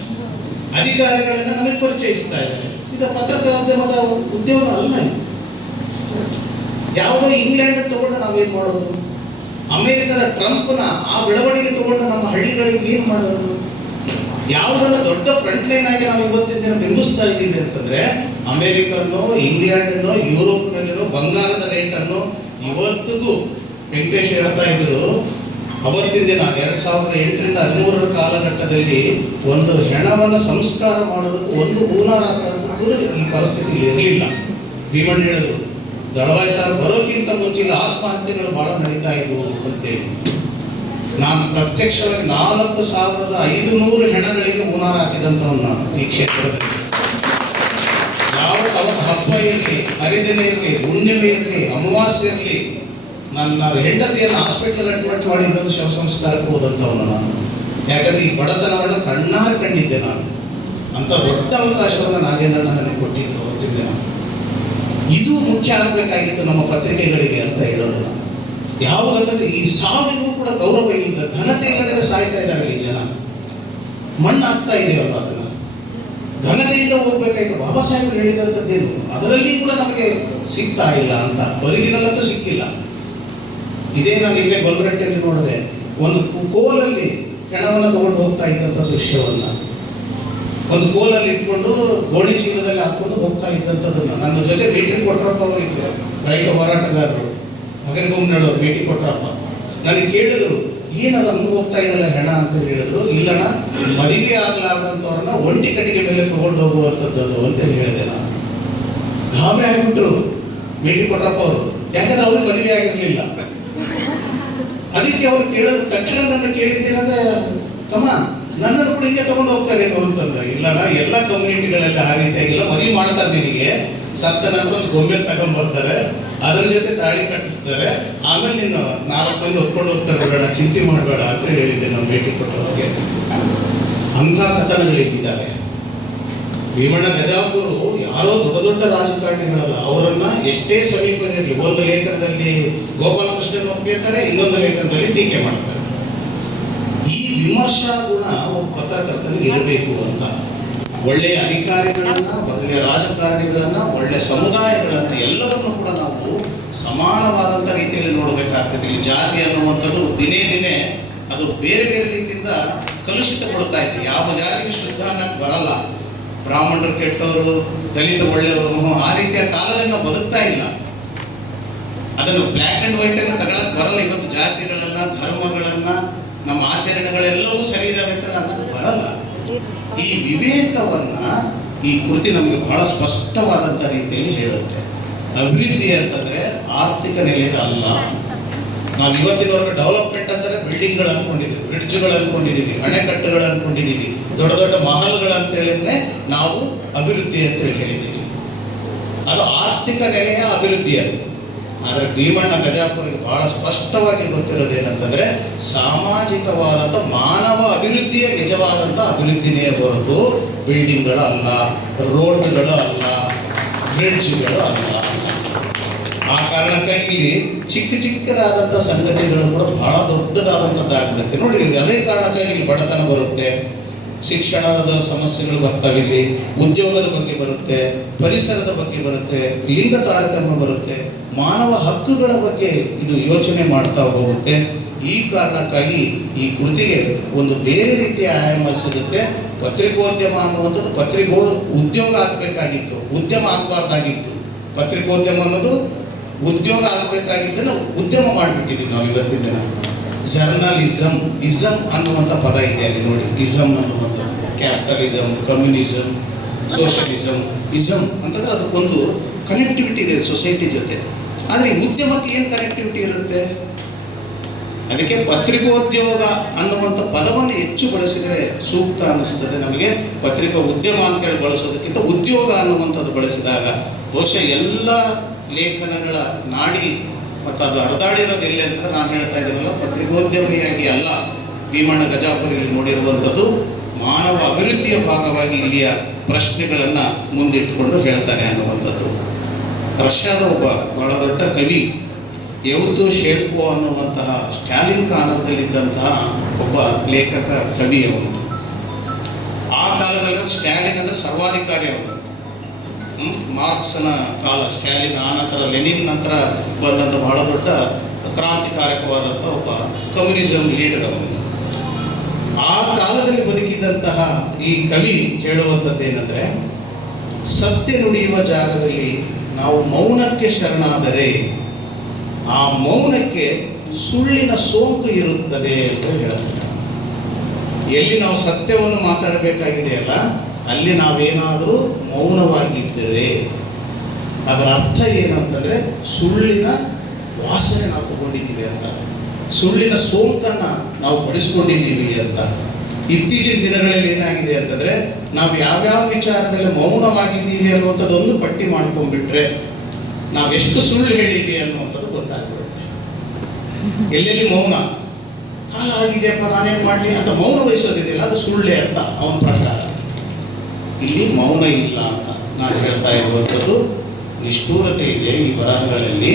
ಅಧಿಕಾರಿಗಳನ್ನು ನಮಗೆ ಪರಿಚಯಿಸ್ತಾ ಇದ್ದಾರೆ. ಇದು ಪತ್ರಿಕೋದ್ಯಮದ ಉದ್ಯೋಗ ಅಲ್ಲ. ಯಾವುದೋ ಇಂಗ್ಲೆಂಡ್ ತಗೊಂಡು ನಾವೇನ್ ಮಾಡೋದು? ಅಮೆರಿಕದ ಟ್ರಂಪ್ನ ಆ ಬೆಳವಣಿಗೆ ತಗೊಂಡು ನಮ್ಮ ಹಳ್ಳಿಗಳಿಗೆ ಏನ್ ಮಾಡೋದು? ಯಾವುದನ್ನ ದೊಡ್ಡ ಫ್ರಂಟ್ ಲೈನ್ ಆಗಿ ನಾವು ಇವತ್ತಿನ ದಿನ ಬಿಂಬಿಸ್ತಾ ಇದ್ದೀವಿ ಅಂತಂದ್ರೆ ಅಮೆರಿಕನ್ನು, ಇಂಗ್ಲೆಂಡನ್ನು, ಯುರೋಪ್ನಲ್ಲೂ ಬಂಗಾರದ ರೇಟನ್ನು ಇವತ್ತಿಗೂ ವೆಂಕಟೇಶ್ ಹೇಳ್ತಾ ಇದ್ರು. ಅವತ್ತಿನ ದಿನ 2008ರಿಂದ 2013 ಕಾಲಘಟ್ಟದಲ್ಲಿ ಒಂದು ಹೆಣವನ್ನು ಸಂಸ್ಕಾರ ಮಾಡೋದಕ್ಕೆ ಒಂದು ಹೂನಾರ ಹಾಕೋದಕ್ಕೂ ಈ ಪರಿಸ್ಥಿತಿ ಇರಲಿಲ್ಲ. ಭೀಮಣ್ಣ ಹೇಳಿದ್ರು, ದಳವಾಯಿ ಸಾರ್ ಬರೋಕ್ಕಿಂತ ಮುಂಚಿನ ಆತ್ಮಹತ್ಯೆಗಳು ಬಹಳ ನಡೀತಾ ಇದ್ವು ಅಂತೇಳಿ. ನಾನು ಪ್ರತ್ಯಕ್ಷವಾಗಿ 4500 ಹೆಣಗಳಿಗೆ ಹೂನಾರ ಹಾಕಿದಂಥವ್ನು ನಾನು ಈ ಕ್ಷೇತ್ರದಲ್ಲಿ. ಯಾವ ಹಬ್ಬ ಇರಲಿ, ಹರಿದಿನ ಇರಲಿ, ಹುಣ್ಣಿಮೆ ಇರಲಿ, ಅಮಾವಾಸ್ಯೆ ಇರಲಿ, ನನ್ನ ಹೆಂಡತಿಯನ್ನು ಹಾಸ್ಪಿಟಲ್ ಅಡ್ಮಿಟ್ ಮಾಡಿ ಇನ್ನೊಂದು ಶವ ಸಂಸ್ಕಾರಕ್ಕೆ ಹೋದಂಥವನು ನಾನು. ಯಾಕಂದ್ರೆ ಈ ಬಡತನವನ್ನು ಕಣ್ಣಾರೆ ಕಂಡಿದ್ದೆ ನಾನು. ಅಂತ ದೊಡ್ಡ ಅವಕಾಶವನ್ನು ನಾಗೇಂದ್ರಣ್ಣ ನನಗೆ ಕೊಟ್ಟಿದ್ದೆ ನಾನು. ಇದು ಮುಖ್ಯ ಆಗಬೇಕಾಗಿತ್ತು ನಮ್ಮ ಪತ್ರಿಕೆಗಳಿಗೆ ಅಂತ ಹೇಳೋದು ನಾನು. ಯಾವುದಂದ್ರೆ ಈ ಸಾವಿಗೂ ಕೂಡ ಗೌರವ ಇಲ್ಲದ, ಘನತೆ ಇಲ್ಲದೆ ಸಾಯ್ತಾ ಇದ್ದಾರೆ ಈ ಜನ. ಮಣ್ಣಾಗ್ತಾ ಇದೆಯಲ್ಲ, ಅದನ್ನ ಘನತೆಯಿಂದ ಹೋಗ್ಬೇಕಾಯ್ತು. ಬಾಬಾ ಸಾಹೇಬ್ ಹೇಳಿದಂಥದ್ದೇನು ಅದರಲ್ಲಿ ಕೂಡ ನಮಗೆ ಸಿಗ್ತಾ ಇಲ್ಲ ಅಂತ, ಬದುಕಿನಲ್ಲಂತೂ ಸಿಕ್ಕಿಲ್ಲ. ಇದೇ ನಾನು ಇಲ್ಲೇ ಗೊಲ್ಬರಟ್ಟೆಯಲ್ಲಿ ನೋಡಿದೆ, ಒಂದು ಕೋಲಲ್ಲಿ ಹೆಣವನ್ನು ತಗೊಂಡು ಹೋಗ್ತಾ ಇದ್ದಂಥ ದೃಶ್ಯವನ್ನ, ಒಂದು ಕೋಲಲ್ಲಿ ಇಟ್ಕೊಂಡು ಗೋಣಿ ಚೀಲದಲ್ಲಿ ಹಾಕೊಂಡು ಹೋಗ್ತಾ ಇದ್ದಂಥದ್ದನ್ನ. ನನ್ನ ಜೊತೆ ಭೇಟಿ ಕೊಟ್ರಪ್ಪ ಅವರಿದ್ರು, ರೈತ ಹೋರಾಟಗಾರರು, ಹಗರಿಗೊಮ್ಮನವರು ಭೇಟಿ ಕೊಟ್ರಪ್ಪ. ನನಗೆ ಕೇಳಿದ್ರು, ಏನದು ಹಂಗೆ ಹೋಗ್ತಾ ಇದಲ್ಲ ಹೆಣ ಅಂತ ಹೇಳಿದ್ರು. ಇಲ್ಲಣ್ಣ, ಮದುವೆ ಆಗ್ಲಾರ್ದಂಥವ್ರನ್ನ ಒಂಟಿ ಕಟ್ಟಿಗೆ ಮೇಲೆ ತಗೊಂಡು ಹೋಗುವಂಥದ್ದು ಅಂತೇಳಿ ಹೇಳಿದೆ ನಾನು. ಗಾಬರಿ ಆಗಿಬಿಟ್ರು ಭೇಟಿ ಕೊಟ್ರಪ್ಪ ಅವರು. ಯಾಕಂದ್ರೆ ಅವ್ರಿಗೆ ಮದುವೆ ಆಗಿರಲಿಲ್ಲ. ಅದಕ್ಕೆ ಅವ್ರು ಕೇಳೋದು ತಕ್ಷಣ ನನ್ನ ಕೇಳಿದ್ದೇನಂದ್ರೆ, ತಮ್ಮ ನನ್ನನ್ನು ಕೂಡ ಹಿಂಗೆ ತಗೊಂಡು ಹೋಗ್ತಾರೆ ಅಂತಂದ್ರೆ, ಇಲ್ಲಣ್ಣ ಎಲ್ಲ ಕಮ್ಯುನಿಟಿಗಳಲ್ಲಿ ಆ ರೀತಿಯಾಗಿಲ್ಲ. ಮದುವೆ ಮಾಡ್ತಾರೆ, ನಿನಗೆ ಸತ್ತ ನಂತರ ಒಂದು ಗೊಂಬೆ ತಗೊಂಡು ಬರ್ತಾರೆ, ಅದ್ರ ಜೊತೆ ತಾಳಿ ಕಟ್ಟಿಸ್ತಾರೆ, ಆಮೇಲೆ ನೀನು 4 ಮಂದಿ ಹೊತ್ಕೊಂಡು ಹೋಗ್ತಾರೆ, ಬಿಡೋಣ, ಚಿಂತೆ ಮಾಡಬೇಡ ಅಂತ ಹೇಳಿದ್ದೆ ನಾವು ಭೇಟಿ ಕೊಟ್ಟವ್ರಿಗೆ. ಅಂಥ ಕಥನಗಳಿದ್ದಾವೆ. ಭೀಮಣ್ಣ ಗಜಾಪುರು ಯಾರೋ ದೊಡ್ಡ ದೊಡ್ಡ ರಾಜಕಾರಣಿಗಳಲ್ಲ, ಅವರನ್ನ ಎಷ್ಟೇ ಸಮೀಪದಲ್ಲಿ ಒಂದು ಲೇಖನದಲ್ಲಿ ಗೋಪಾಲಕೃಷ್ಣನ್ ಒಪ್ಪಿರ್ತಾರೆ, ಇನ್ನೊಂದು ಲೇಖನದಲ್ಲಿ ಟೀಕೆ ಮಾಡ್ತಾರೆ. ಈ ವಿಮರ್ಶಾ ಗುಣ ಒಬ್ಬ ಪತ್ರಕರ್ತನಿಗೆ ಇರಬೇಕು ಅಂತ. ಒಳ್ಳೆಯ ಅಧಿಕಾರಿಗಳನ್ನ, ಒಳ್ಳೆಯ ರಾಜಕಾರಣಿಗಳನ್ನ, ಒಳ್ಳೆಯ ಸಮುದಾಯಗಳನ್ನ ಎಲ್ಲವನ್ನೂ ಕೂಡ ನಾವು ಸಮಾನವಾದಂಥ ರೀತಿಯಲ್ಲಿ ನೋಡಬೇಕಾಗ್ತದೆ. ಇಲ್ಲಿ ಜಾತಿ ಅನ್ನುವಂಥದ್ದು ದಿನೇ ದಿನೇ ಅದು ಬೇರೆ ಬೇರೆ ರೀತಿಯಿಂದ ಕಲುಷಿತಗೊಳ್ತಾ ಇದೆ. ಯಾವ ಜಾತಿಗೆ ಶುದ್ಧ ಅನ್ನಕ್ಕೆ ಬರಲ್ಲ. ಬ್ರಾಹ್ಮಣರು ಕೆಟ್ಟವರು, ದಲಿತ ಒಳ್ಳೆಯವರು, ಆ ರೀತಿಯ ಕಾಲದಲ್ಲಿ ನಾವು ಬದುಕ್ತಾ ಇಲ್ಲ. ಅದನ್ನು ಬ್ಲ್ಯಾಕ್ ಆ್ಯಂಡ್ ವೈಟ್ ಅನ್ನು ತಗೊಳಕ್ಕೆ ಬರಲ್ಲ. ಇವತ್ತು ಜಾತಿಗಳನ್ನ, ಧರ್ಮಗಳನ್ನ, ನಮ್ಮ ಆಚರಣೆಗಳೆಲ್ಲವೂ ಸರಿ ಇದಾವೆ ಅಂತ ಅನ್ನೋದು ಬರಲ್ಲ. ಈ ವಿವೇಕವನ್ನ ಈ ಕೃತಿ ನಮಗೆ ಬಹಳ ಸ್ಪಷ್ಟವಾದಂಥ ರೀತಿಯಲ್ಲಿ ಹೇಳುತ್ತೆ. ಅಭಿವೃದ್ಧಿ ಅಂತಂದ್ರೆ ಆರ್ಥಿಕ ನೆಲೆದ ಅಲ್ಲ. ನಾವು ಇವತ್ತಿನವರೆಗೆ ಡೆವಲಪ್ಮೆಂಟ್ ಅಂದರೆ ಬಿಲ್ಡಿಂಗ್ಗಳು ಅನ್ಕೊಂಡಿದ್ದೀವಿ, ಬ್ರಿಡ್ಜ್ಗಳು ಅನ್ಕೊಂಡಿದ್ದೀವಿ, ಅಣೆಕಟ್ಟುಗಳು ಅನ್ಕೊಂಡಿದ್ದೀವಿ, ದೊಡ್ಡ ದೊಡ್ಡ ಮಹಲ್ಗಳು ಅಂತ ಹೇಳಿದ್ರೆ ನಾವು ಅಭಿವೃದ್ಧಿ ಅಂತೇಳಿ ಹೇಳಿದ್ದೀವಿ. ಅದು ಆರ್ಥಿಕ ನೆಲೆಯ ಅಭಿವೃದ್ಧಿ ಅದು. ಆದರೆ ಭೀಮಣ್ಣ ಗಜಾಪುರಿಗೆ ಬಹಳ ಸ್ಪಷ್ಟವಾಗಿ ಗೊತ್ತಿರೋದೇನಂತಂದ್ರೆ ಸಾಮಾಜಿಕವಾದಂಥ ಮಾನವ ಅಭಿವೃದ್ಧಿಯೇ ನಿಜವಾದಂಥ ಅಭಿವೃದ್ಧಿನೇ ಹೊರತು ಬಿಲ್ಡಿಂಗ್ಗಳು ಅಲ್ಲ, ರೋಡ್ಗಳು ಅಲ್ಲ, ಬ್ರಿಡ್ಜ್ಗಳು ಅಲ್ಲ. ಆ ಕಾರಣಕ್ಕಾಗಿ ಇಲ್ಲಿ ಚಿಕ್ಕದಾದಂಥ ಸಂಗತಿಗಳು ಕೂಡ ಬಹಳ ದೊಡ್ಡದಾದಂಥದ್ದಾಗುತ್ತೆ. ನೋಡಿ, ಅದೇ ಕಾರಣಕ್ಕಾಗಿ ಇಲ್ಲಿ ಬಡತನ ಬರುತ್ತೆ, ಶಿಕ್ಷಣದ ಸಮಸ್ಯೆಗಳು ಬರ್ತಾವೆ, ಇಲ್ಲಿ ಉದ್ಯೋಗದ ಬಗ್ಗೆ ಬರುತ್ತೆ, ಪರಿಸರದ ಬಗ್ಗೆ ಬರುತ್ತೆ, ಲಿಂಗ ತಾರತಮ್ಯ ಬರುತ್ತೆ, ಮಾನವ ಹಕ್ಕುಗಳ ಬಗ್ಗೆ ಇದು ಯೋಚನೆ ಮಾಡ್ತಾ ಹೋಗುತ್ತೆ. ಈ ಕಾರಣಕ್ಕಾಗಿ ಈ ಕೃತಿಗೆ ಒಂದು ಬೇರೆ ರೀತಿಯ ಆಯಾಮ ಸಿಗುತ್ತೆ. ಪತ್ರಿಕೋದ್ಯಮ ಅನ್ನುವಂಥದ್ದು ಉದ್ಯೋಗ ಆಗಬೇಕಾಗಿತ್ತು, ಉದ್ಯಮ ಆಗಬಾರ್ದಾಗಿತ್ತು. ಪತ್ರಿಕೋದ್ಯಮ ಅನ್ನೋದು ಉದ್ಯೋಗ ಆಗಬೇಕಾಗಿದ್ದನ್ನು ಉದ್ಯಮ ಮಾಡಿಬಿಟ್ಟಿದ್ದೀವಿ ನಾವು ಇವತ್ತಿನ ದಿನ. ಜರ್ನಲಿಸಮ್, ಇಸಮ್ ಅನ್ನುವಂಥ ಪದ ಇದೆ ಅಲ್ಲಿ ನೋಡಿ. ಇಸಮ್ ಅನ್ನುವಂಥ ಕ್ಯಾಪಿಟಲಿಸಮ್, ಕಮ್ಯುನಿಸಮ್, ಸೋಷಿಯಲಿಸಮ್. ಇಸಮ್ ಅಂತಂದ್ರೆ ಅದಕ್ಕೊಂದು ಕನೆಕ್ಟಿವಿಟಿ ಇದೆ ಸೊಸೈಟಿ ಜೊತೆ. ಆದರೆ ಈ ಉದ್ಯಮಕ್ಕೆ ಏನು ಕನೆಕ್ಟಿವಿಟಿ ಇರುತ್ತೆ? ಅದಕ್ಕೆ ಪತ್ರಿಕೋದ್ಯೋಗ ಅನ್ನುವಂಥ ಪದವನ್ನು ಹೆಚ್ಚು ಬಳಸಿದರೆ ಸೂಕ್ತ ಅನ್ನಿಸ್ತದೆ ನಮಗೆ. ಪತ್ರಿಕಾ ಉದ್ಯಮ ಅಂತೇಳಿ ಬಳಸೋದಕ್ಕಿಂತ ಉದ್ಯೋಗ ಅನ್ನುವಂಥದ್ದು ಬಳಸಿದಾಗ ಬಹುಶಃ ಎಲ್ಲ ಲೇಖನಗಳ ನಾಡಿ ಮತ್ತು ಅದು ಹರಿದಾಡಿರೋದು ಎಲ್ಲಿ ಅಂತಂದ್ರೆ ನಾನು ಹೇಳ್ತಾ ಇದ್ದೀನಲ್ಲ, ಪತ್ರಿಕೋದ್ಯಮಿಯಾಗಿ ಅಲ್ಲ ಭೀಮಣ್ಣ ಗಜಾಪುರಿಯಲ್ಲಿ ನೋಡಿರುವಂಥದ್ದು ಮಾನವ ಅಭಿವೃದ್ಧಿಯ ಭಾಗವಾಗಿ ಇಲ್ಲಿಯ ಪ್ರಶ್ನೆಗಳನ್ನು ಮುಂದಿಟ್ಟುಕೊಂಡು ಹೇಳ್ತಾನೆ ಅನ್ನುವಂಥದ್ದು. ರಷ್ಯಾದ ಒಬ್ಬ ಬಹಳ ದೊಡ್ಡ ಕವಿ ಯೌತು ಶೇಲ್ಕೋ ಅನ್ನುವಂತಹ ಸ್ಟಾಲಿನ್ ಕಾಲದಲ್ಲಿದ್ದಂತಹ ಒಬ್ಬ ಲೇಖಕ ಕವಿ ಅವನು. ಆ ಕಾಲದಲ್ಲಿ ಸ್ಟಾಲಿನ್ ಅಂದರೆ ಸರ್ವಾಧಿಕಾರಿ ಅವನು. ಮಾರ್ಕ್ಸ್ನ ಕಾಲ, ಸ್ಟಾಲಿನ್ ಆನಂತರ ಲೆನಿನ್ ನಂತರ ಬಂದಂಥ ಬಹಳ ದೊಡ್ಡ ಕ್ರಾಂತಿಕಾರಕವಾದಂಥ ಒಬ್ಬ ಕಮ್ಯುನಿಸಂ ಲೀಡರ್ ಅವನು. ಆ ಕಾಲದಲ್ಲಿ ಬದುಕಿದಂತಹ ಈ ಕವಿ ಹೇಳುವಂಥದ್ದೇನೆಂದರೆ, ಸತ್ಯ ನುಡಿಯುವ ಜಾಗದಲ್ಲಿ ನಾವು ಮೌನಕ್ಕೆ ಶರಣಾದರೆ ಆ ಮೌನಕ್ಕೆ ಸುಳ್ಳಿನ ಸೋಂಕು ಇರುತ್ತದೆ ಅಂತ ಹೇಳ್ತಾರೆ. ಎಲ್ಲಿ ನಾವು ಸತ್ಯವನ್ನು ಮಾತಾಡಬೇಕಾಗಿದೆಯಲ್ಲ ಅಲ್ಲಿ ನಾವೇನಾದರೂ ಮೌನವಾಗಿದ್ದರೆ ಅದರ ಅರ್ಥ ಏನಂತಂದರೆ ಸುಳ್ಳಿನ ವಾಸನೆ ನಾವು ತಗೊಂಡಿದ್ದೀವಿ ಅಂತ, ಸುಳ್ಳಿನ ಸೋಂಕನ್ನು ನಾವು ಪಡಿಸ್ಕೊಂಡಿದ್ದೀವಿ ಅಂತ. ಇತ್ತೀಚಿನ ದಿನಗಳಲ್ಲಿ ಏನಾಗಿದೆ ಅಂತಂದರೆ, ನಾವು ಯಾವ್ಯಾವ ವಿಚಾರದಲ್ಲಿ ಮೌನವಾಗಿದ್ದೀವಿ ಅನ್ನುವಂಥದ್ದೊಂದು ಪಟ್ಟಿ ಮಾಡ್ಕೊಂಡ್ಬಿಟ್ರೆ ನಾವೆಷ್ಟು ಸುಳ್ಳು ಹೇಳಿವಿ ಅನ್ನುವಂಥದ್ದು ಗೊತ್ತಾಗ್ಬಿಡುತ್ತೆ. ಎಲ್ಲೆಲ್ಲಿ ಮೌನ, ಕಾಲ ಆಗಿದೆಯಪ್ಪ ನಾನೇನು ಮಾಡಲಿ ಅಂತ ಮೌನ ವಹಿಸೋದಿದೆಯಲ್ಲ ಅದು ಸುಳ್ಳೆ ಅಂತ ಅವನ ಪ್ರಕಾರ. ಇಲ್ಲಿ ಮೌನ ಇಲ್ಲ ಅಂತ ನಾನು ಹೇಳ್ತಾ ಇರುವಂಥದ್ದು. ನಿಷ್ಠೂರತೆ ಇದೆ ಈ ಬರಹಗಳಲ್ಲಿ.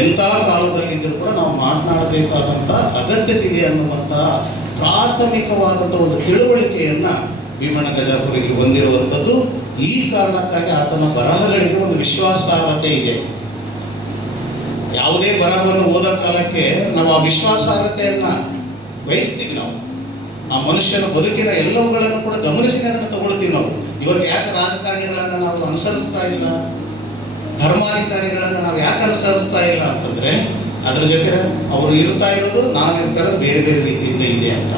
ಎಂಥ ಕಾಲದಲ್ಲಿದ್ದರೂ ಕೂಡ ನಾವು ಮಾತನಾಡಬೇಕಾದಂಥ ಅಗತ್ಯತೆ ಇದೆ ಅನ್ನುವಂತಹ ಪ್ರಾಥಮಿಕವಾದಂಥ ಒಂದು ತಿಳುವಳಿಕೆಯನ್ನು ಭೀಮಣ್ಣ ಗಜಾಪುರಿಗೆ ಹೊಂದಿರುವಂಥದ್ದು. ಈ ಕಾರಣಕ್ಕಾಗಿ ಆತನ ಬರಹಗಳಿಗೆ ಒಂದು ವಿಶ್ವಾಸಾರ್ಹತೆ ಇದೆ. ಯಾವುದೇ ಬರಹವನ್ನು ಓದೋ ಕಾಲಕ್ಕೆ ನಾವು ಆ ವಿಶ್ವಾಸಾರ್ಹತೆಯನ್ನು ಬಯಸ್ತೀವಿ. ನಾವು ಆ ಮನುಷ್ಯನ ಬದುಕಿನ ಎಲ್ಲವುಗಳನ್ನು ಕೂಡ ಗಮನಿಸಿ ಅದನ್ನು ತಗೊಳ್ತೀವಿ ನಾವು. ಇವತ್ತು ಯಾಕೆ ರಾಜಕಾರಣಿಗಳನ್ನು ನಾವು ಅನುಸರಿಸ್ತಾ ಇಲ್ಲ, ಧರ್ಮಾಧಿಕಾರಿಗಳನ್ನು ನಾವು ಯಾಕೆ ಅನುಸರಿಸ್ತಾ ಇಲ್ಲ ಅಂತಂದರೆ ಅದರ ಜೊತೆ ಅವರು ಇರ್ತಾ ಇರೋದು ನಾವಿರ್ತಾರೆ ಬೇರೆ ಬೇರೆ ರೀತಿಯಿಂದ ಇದೆ ಅಂತ.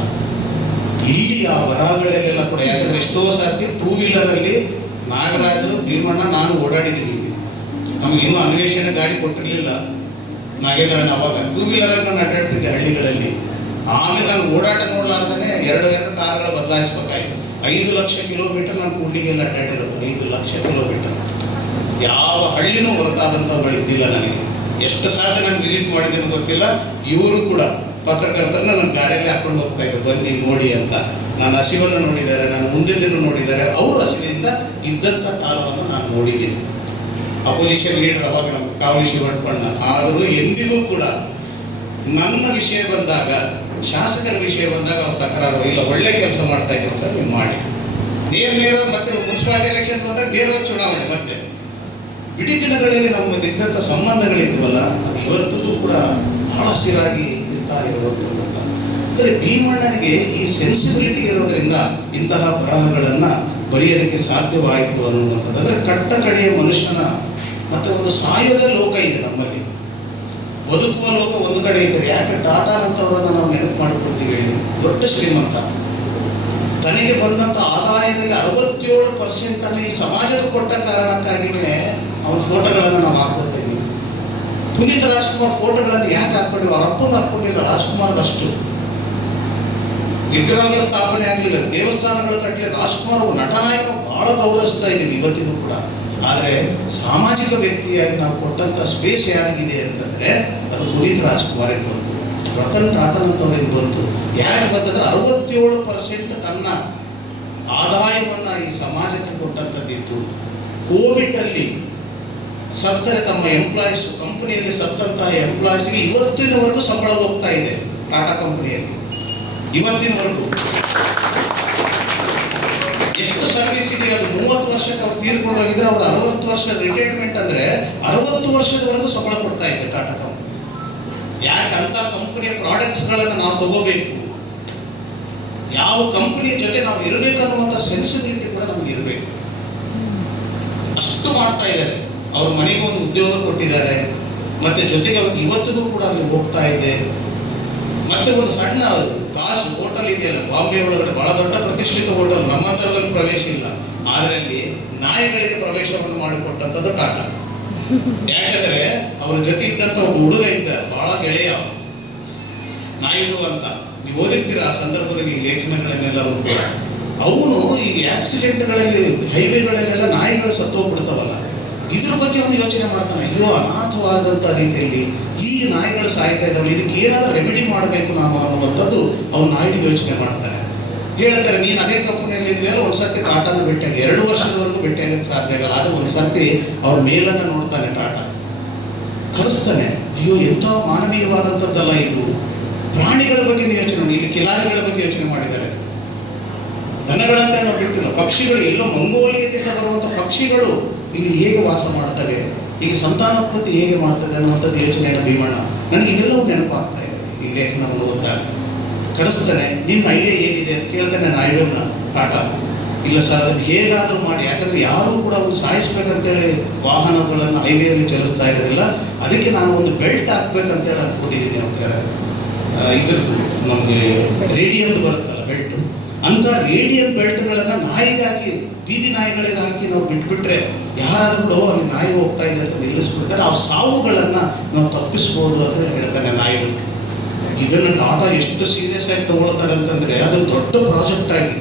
ಇಲ್ಲಿ ಆ ಬರಹಗಳಲ್ಲೆಲ್ಲ ಕೂಡ ಯಾಕಂದರೆ ಎಷ್ಟೋ ಸರ್ತಿ ಟೂ ವೀಲರಲ್ಲಿ ನಾಗರಾಜರು ಭೀಮಣ್ಣ ನಾನು ಓಡಾಡಿದ್ದೀನಿ. ನಮಗಿನ್ನೂ ಅನ್ವೇಷಣೆ ಗಾಡಿ ಕೊಟ್ಟಿರಲಿಲ್ಲ ನಾಗೇಂದ್ರನ. ಅವಾಗ ಟೂ ವೀಲರಾಗಿ ನಾನು ಅಡ್ಡಾಡ್ತಿದ್ದೆ ಹಳ್ಳಿಗಳಲ್ಲಿ. ಆಮೇಲೆ ನಾನು ಓಡಾಟ ನೋಡ್ಲಾರ್ದೇ ಎರಡು ಕಾರುಗಳ ಬದಲಾಯಿಸ್ಬೇಕಾಯ್ತು. 5 ಲಕ್ಷ ಕಿಲೋಮೀಟರ್ ನಾನು ಕೂಡ್ಲಿಗೆಲ್ಲ ಅಡ್ಡಾಡಿರೋದು. 5 ಲಕ್ಷ ಕಿಲೋಮೀಟರ್ ಯಾವ ಹಳ್ಳಿನೂ ಹೊರತಾದಂಥ ಬೆಳೆದಿಲ್ಲ ನನಗೆ. ಎಷ್ಟು ಸಾಧ್ಯ ನಾನು ವಿಸಿಟ್ ಮಾಡಿದ್ದೀನಿ ಗೊತ್ತಿಲ್ಲ. ಇವರು ಕೂಡ ಪತ್ರಕರ್ತರನ್ನ ನನ್ನ ಗಾಡಿಯಲ್ಲಿ ಹಾಕೊಂಡು ಹೋಗ್ತಾ ಇದ್ರು, ಬನ್ನಿ ನೋಡಿ ಅಂತ. ನಾನು ಹಸಿವನ್ನು ನೋಡಿದ್ದಾರೆ, ನಾನು ಮುಂದಿನ ದಿನ ನೋಡಿದ್ದಾರೆ. ಅವರು ಹಸಿವಿನಿಂದ ಇದ್ದಂಥ ಕಾಲವನ್ನು ನಾನು ನೋಡಿದ್ದೀನಿ. ಅಪೋಸಿಷನ್ ಲೀಡರ್ ಅವಾಗ ನಮ್ಮ ಕಾವಲಿ ಶಿವಣ್ಣ. ಆದರೂ ಎಂದಿಗೂ ಕೂಡ ನನ್ನ ವಿಷಯ ಬಂದಾಗ, ಶಾಸಕರ ವಿಷಯ ಬಂದಾಗ ಅವ್ರು ತಕರಾರು ಇಲ್ಲ, ಒಳ್ಳೆ ಕೆಲಸ ಮಾಡ್ತಾ ಇದ್ರು ಸರ್, ನೀವು ಮಾಡಿ. ನೇರವಾಗಿ ಮತ್ತೆ ಮುನ್ಸಿಪಾಲಿಟಿ ಎಲೆಕ್ಷನ್ ಬಂದಾಗ ನೇರವಾಗಿ ಚುನಾವಣೆ. ಮತ್ತೆ ಇಡೀ ದಿನಗಳಲ್ಲಿ ನಮ್ಮದಿದ್ದಂಥ ಸಂಬಂಧಗಳಿದ್ವಲ್ಲ ಅದು ಇವತ್ತಿಗೂ ಕೂಡ ಬಹಳ ಹಸಿರಾಗಿ ಇರ್ತಾ ಇರುವಂಥದ್ದು ಅಂತ. ಅಂದರೆ ಭೀಮಣ್ಣನಿಗೆ ಈ ಸೆನ್ಸಿಬಿಲಿಟಿ ಇರೋದ್ರಿಂದ ಇಂತಹ ಬರಹಗಳನ್ನು ಬರೆಯೋದಕ್ಕೆ ಸಾಧ್ಯವಾಯಿತು ಅನ್ನುವಂಥದ್ದು. ಅಂದರೆ ಕಟ್ಟ ಕಡೆಯ ಮನುಷ್ಯನ ಮತ್ತು ಒಂದು ಸಾಯದ ಲೋಕ ಇದೆ ನಮ್ಮಲ್ಲಿ. ಬದುಕುವ ಲೋಕ ಒಂದು ಕಡೆ ಇದ್ದರೆ ಯಾಕೆ ಟಾಟಾನಂತವರನ್ನು ನಾವು ನೆನಪು ಮಾಡಿಕೊಳ್ತೀವಿ ಹೇಳಿ. ದೊಡ್ಡ ಶ್ರೀಮಂತ, ತನಗೆ ಬಂದಂಥ ಆದಾಯದಲ್ಲಿ 67% ಈ ಸಮಾಜಕ್ಕೆ ಕೊಟ್ಟ ಕಾರಣಕ್ಕಾಗಿಯೇ ಅವನ ಫೋಟೋಗಳನ್ನು ನಾವು ಹಾಕ್ಕೊಳ್ತಾ ಇದ್ದೀವಿ. ಪುನೀತ್ ರಾಜ್ಕುಮಾರ್ ಫೋಟೋಗಳನ್ನು ಯಾಕೆ ಹಾಕ್ಕೊಂಡಿವಿ? ಅವ್ರ ಅಪ್ಪನ ಹಾಕ್ಕೊಂಡಿಲ್ಲ, ರಾಜ್ಕುಮಾರ್ದಷ್ಟು ವಿಗ್ರಹಗಳ ಸ್ಥಾಪನೆ ಆಗಲಿಲ್ಲ, ದೇವಸ್ಥಾನಗಳು ಕಟ್ಟಲಿ. ರಾಜ್ಕುಮಾರ್ ಅವರು ನಟನಾಗಿ ನಾವು ಬಹಳ ಗೌರವಿಸ್ತಾ ಇದ್ದೀವಿ ಇವತ್ತಿಗೂ ಕೂಡ. ಆದರೆ ಸಾಮಾಜಿಕ ವ್ಯಕ್ತಿಯಾಗಿ ನಾವು ಕೊಟ್ಟಂಥ ಸ್ಪೇಸ್ ಯಾರಿಗಿದೆ ಅಂತಂದರೆ ಅದು ಪುನೀತ್ ರಾಜ್ಕುಮಾರಿಗೆ ಬಂತು, ರತನ್ ಟಾಟನ್ ಅಂತವ್ರಿಗೆ ಬಂತು. ಯಾಕೆ ಬಂತಂದ್ರೆ 67% ತನ್ನ ಆದಾಯವನ್ನು ಈ ಸಮಾಜಕ್ಕೆ ಕೊಟ್ಟಂಥದ್ದಿತ್ತು. ಕೋವಿಡಲ್ಲಿ ಸತ್ತರೆ ತಮ್ಮ ಎಂಪ್ಲಾಯೀಸು, ಕಂಪನಿಯಲ್ಲಿ ಸತ್ತಂತಹ ಎಂಪ್ಲಾಯೀಸ್ಗೆ ಇವತ್ತಿನವರೆಗೂ ಸಂಬಳ ಹೋಗ್ತಾ ಇದೆ ಟಾಟಾ ಕಂಪನಿಯಲ್ಲಿ. ಇವತ್ತಿನವರೆಗೂ ಎಷ್ಟು ಸರ್ವಿಸ್ ಇದೆ. ಅದು 30 ವರ್ಷಕ್ಕೆ ಅವ್ರು ತೀರ್ಕೊಂಡು ಹೋಗಿದ್ರೆ ಅವ್ರು 60 ವರ್ಷ ರಿಟೈರ್ಮೆಂಟ್ ಅಂದರೆ 60 ವರ್ಷದವರೆಗೂ ಸಂಬಳ ಕೊಡ್ತಾ ಇದೆ ಟಾಟಾ ಕಂಪನಿ. ಯಾಕೆ ಅಂತ ಕಂಪನಿಯ ಪ್ರಾಡಕ್ಟ್ಸ್ಗಳನ್ನು ನಾವು ತಗೋಬೇಕು, ಯಾವ ಕಂಪನಿಯ ಜೊತೆ ನಾವು ಇರಬೇಕು ಅನ್ನುವಂಥ ಸೆನ್ಸಿಬಿಲಿಟಿ ಕೂಡ ನಮ್ಗೆ ಇರಬೇಕು. ಅಷ್ಟು ಮಾಡ್ತಾ ಇದ್ದಾರೆ. ಅವ್ರ ಮನೆಗೆ ಒಂದು ಉದ್ಯೋಗ ಕೊಟ್ಟಿದ್ದಾರೆ, ಮತ್ತು ಜೊತೆಗೆ ಅವ್ರಿಗೆ ಇವತ್ತಿಗೂ ಕೂಡ ಅಲ್ಲಿ ಹೋಗ್ತಾ ಇದೆ. ಮತ್ತೆ ಒಂದು ಸಣ್ಣ ಕಾಸು ಹೋಟೆಲ್ ಇದೆಯಲ್ಲ ಬಾಂಬೆ ಒಳಗಡೆ, ಬಹಳ ದೊಡ್ಡ ಪ್ರತಿಷ್ಠಿತ ಹೋಟೆಲ್, ನಮ್ಮಂತರದಲ್ಲಿ ಪ್ರವೇಶ ಇಲ್ಲ, ಅದರಲ್ಲಿ ನಾಯಿಗಳಿಗೆ ಪ್ರವೇಶವನ್ನು ಮಾಡಿಕೊಟ್ಟಂಥದ್ದು ಟಾಟಾ. ಯಾಕಂದ್ರೆ ಅವ್ರ ಜೊತೆ ಇದ್ದಂಥ ಒಬ್ಬ ಹುಡುಗ ಇದ್ದ, ಬಹಳ ಗೆಳೆಯ. ನಾಯ್ಡು ಅಂತ ನೀವು ಓದಿರ್ತೀರ ಆ ಸಂದರ್ಭದಲ್ಲಿ ಈ ಲೇಖನಗಳನ್ನೆಲ್ಲರೂ ಕೂಡ. ಅವನು ಈ ಆಕ್ಸಿಡೆಂಟ್ಗಳಲ್ಲಿ ಹೈವೇಗಳಲ್ಲೆಲ್ಲ ನಾಯಿಗಳು ಸತ್ತೋಗ್ಬಿಡ್ತಾವಲ್ಲ, ಇದ್ರ ಬಗ್ಗೆ ಅವನು ಯೋಚನೆ ಮಾಡ್ತಾನೆ. ಅಯ್ಯೋ, ಅನಾಥವಾದಂಥ ರೀತಿಯಲ್ಲಿ ಹೀಗೆ ನಾಯಿಗಳು ಸಾಯ್ತಾ ಇದ್ದಾವೆ, ಇದಕ್ಕೆ ಏನಾದರೂ ರೆಮಿಡಿ ಮಾಡಬೇಕು ನಾನು ಅನ್ನುವಂಥದ್ದು ಅವ್ನು ನಾಯ್ಡು ಯೋಚನೆ ಮಾಡ್ತಾನೆ. ಹೇಳ್ತಾರೆ, ನೀನು ಅದೇ ಕಂಪನಿಯಲ್ಲಿ ಇದೆಯಲ್ಲ, ಒಂದು ಸರ್ತಿ ಟಾಟಾನ ಭೇಟಿಯಾಗಿ 2 ವರ್ಷದವರೆಗೂ ಭೇಟಿಯಾಗಕ್ಕೆ ಸಾಧ್ಯ ಆಗಲ್ಲ. ಆದರೆ ಒಂದು ಸರ್ತಿ ಅವ್ರ ಮೇಲನ್ನು ನೋಡ್ತಾನೆ ಟಾಟಾ, ಕಲಿಸ್ತಾನೆ. ಅಯ್ಯೋ, ಎಂಥ ಮಾನವೀಯವಾದಂಥದ್ದಲ್ಲ ಇದು. ಪ್ರಾಣಿಗಳ ಬಗ್ಗೆ ಯೋಚನೆ ಮಾಡಿ, ಇಲ್ಲಿ ಕಿಲಾರಿಗಳ ಬಗ್ಗೆ ಯೋಚನೆ ಮಾಡಿದ್ದಾರೆ. ದನಗಳಂತ ನಾವು ಬಿಟ್ಟಿಲ್ಲ, ಪಕ್ಷಿಗಳು, ಎಲ್ಲೋ ಮಂಗೋಲಿಯದಿಂದ ಬರುವಂಥ ಪಕ್ಷಿಗಳು ಇಲ್ಲಿ ಹೇಗೆ ವಾಸ ಮಾಡ್ತವೆ, ಈಗ ಸಂತಾನೋತ್ಪತ್ತಿ ಹೇಗೆ ಮಾಡ್ತದೆ ಅನ್ನುವಂಥದ್ದು ಯೋಚನೆಯನ್ನು ಭೀಮಣ್ಣ ನನಗೆ ಇವೆಲ್ಲವೂ ನೆನಪಾಗ್ತಾ ಇದೆ ಈ ಲೇಖನವನ್ನು ಓದ್ದಾಗ. ಕರೆಸ್ತಾನೆ, ನಿಮ್ಮ ಐಡಿಯಾ ಏನಿದೆ ಅಂತ ಕೇಳ್ತಾನೆ ನಾಯ್ಡುನ ಟಾಟಾ. ಇಲ್ಲ ಸರ್, ಅದನ್ನು ಹೇಗಾದರೂ ಮಾಡಿ, ಯಾಕಂದರೆ ಯಾರೂ ಕೂಡ ಅವ್ನು ಸಾಯಿಸ್ಬೇಕಂತೇಳಿ ವಾಹನಗಳನ್ನು ಹೈವೇಯಲ್ಲಿ ಚಲಿಸ್ತಾ ಇರೋದಿಲ್ಲ, ಅದಕ್ಕೆ ನಾನು ಒಂದು ಬೆಲ್ಟ್ ಹಾಕ್ಬೇಕಂತೇಳಿ ಅನ್ಕೊಂಡಿದ್ದೀನಿ. ಅವ್ರ ಇದ್ರದ್ದು ನಮಗೆ ರೇಡಿಯಮ್ದು ಬರುತ್ತಲ್ಲ ಬೆಲ್ಟು, ಅಂಥ ರೇಡಿಯಂ ಬೆಲ್ಟ್ಗಳನ್ನು ನಾಯಿಗೆ ಹಾಕಿ, ಬೀದಿ ನಾಯಿಗಳಿಗೆ ಹಾಕಿ ನಾವು ಬಿಟ್ಬಿಟ್ರೆ ಯಾರಾದರೂ ಕೂಡ ಅಲ್ಲಿ ನಾಯಿ ಹೋಗ್ತಾ ಇದೆ ಅಂತ ನಿಲ್ಲಿಸ್ಬಿಡ್ತಾರೆ. ಆ ಸಾವುಗಳನ್ನು ನಾವು ತಪ್ಪಿಸ್ಬೋದು ಅಂತ ಹೇಳ್ತಾನೆ ನಾಯಿಗಳು. ಇದನ್ನು ಟಾಟಾ ಎಷ್ಟು ಸೀರಿಯಸ್ ಆಗಿ ತಗೊಳ್ತಾರೆ ಅಂತಂದರೆ, ಅದೊಂದು ದೊಡ್ಡ ಪ್ರಾಜೆಕ್ಟ್ ಆಗಿ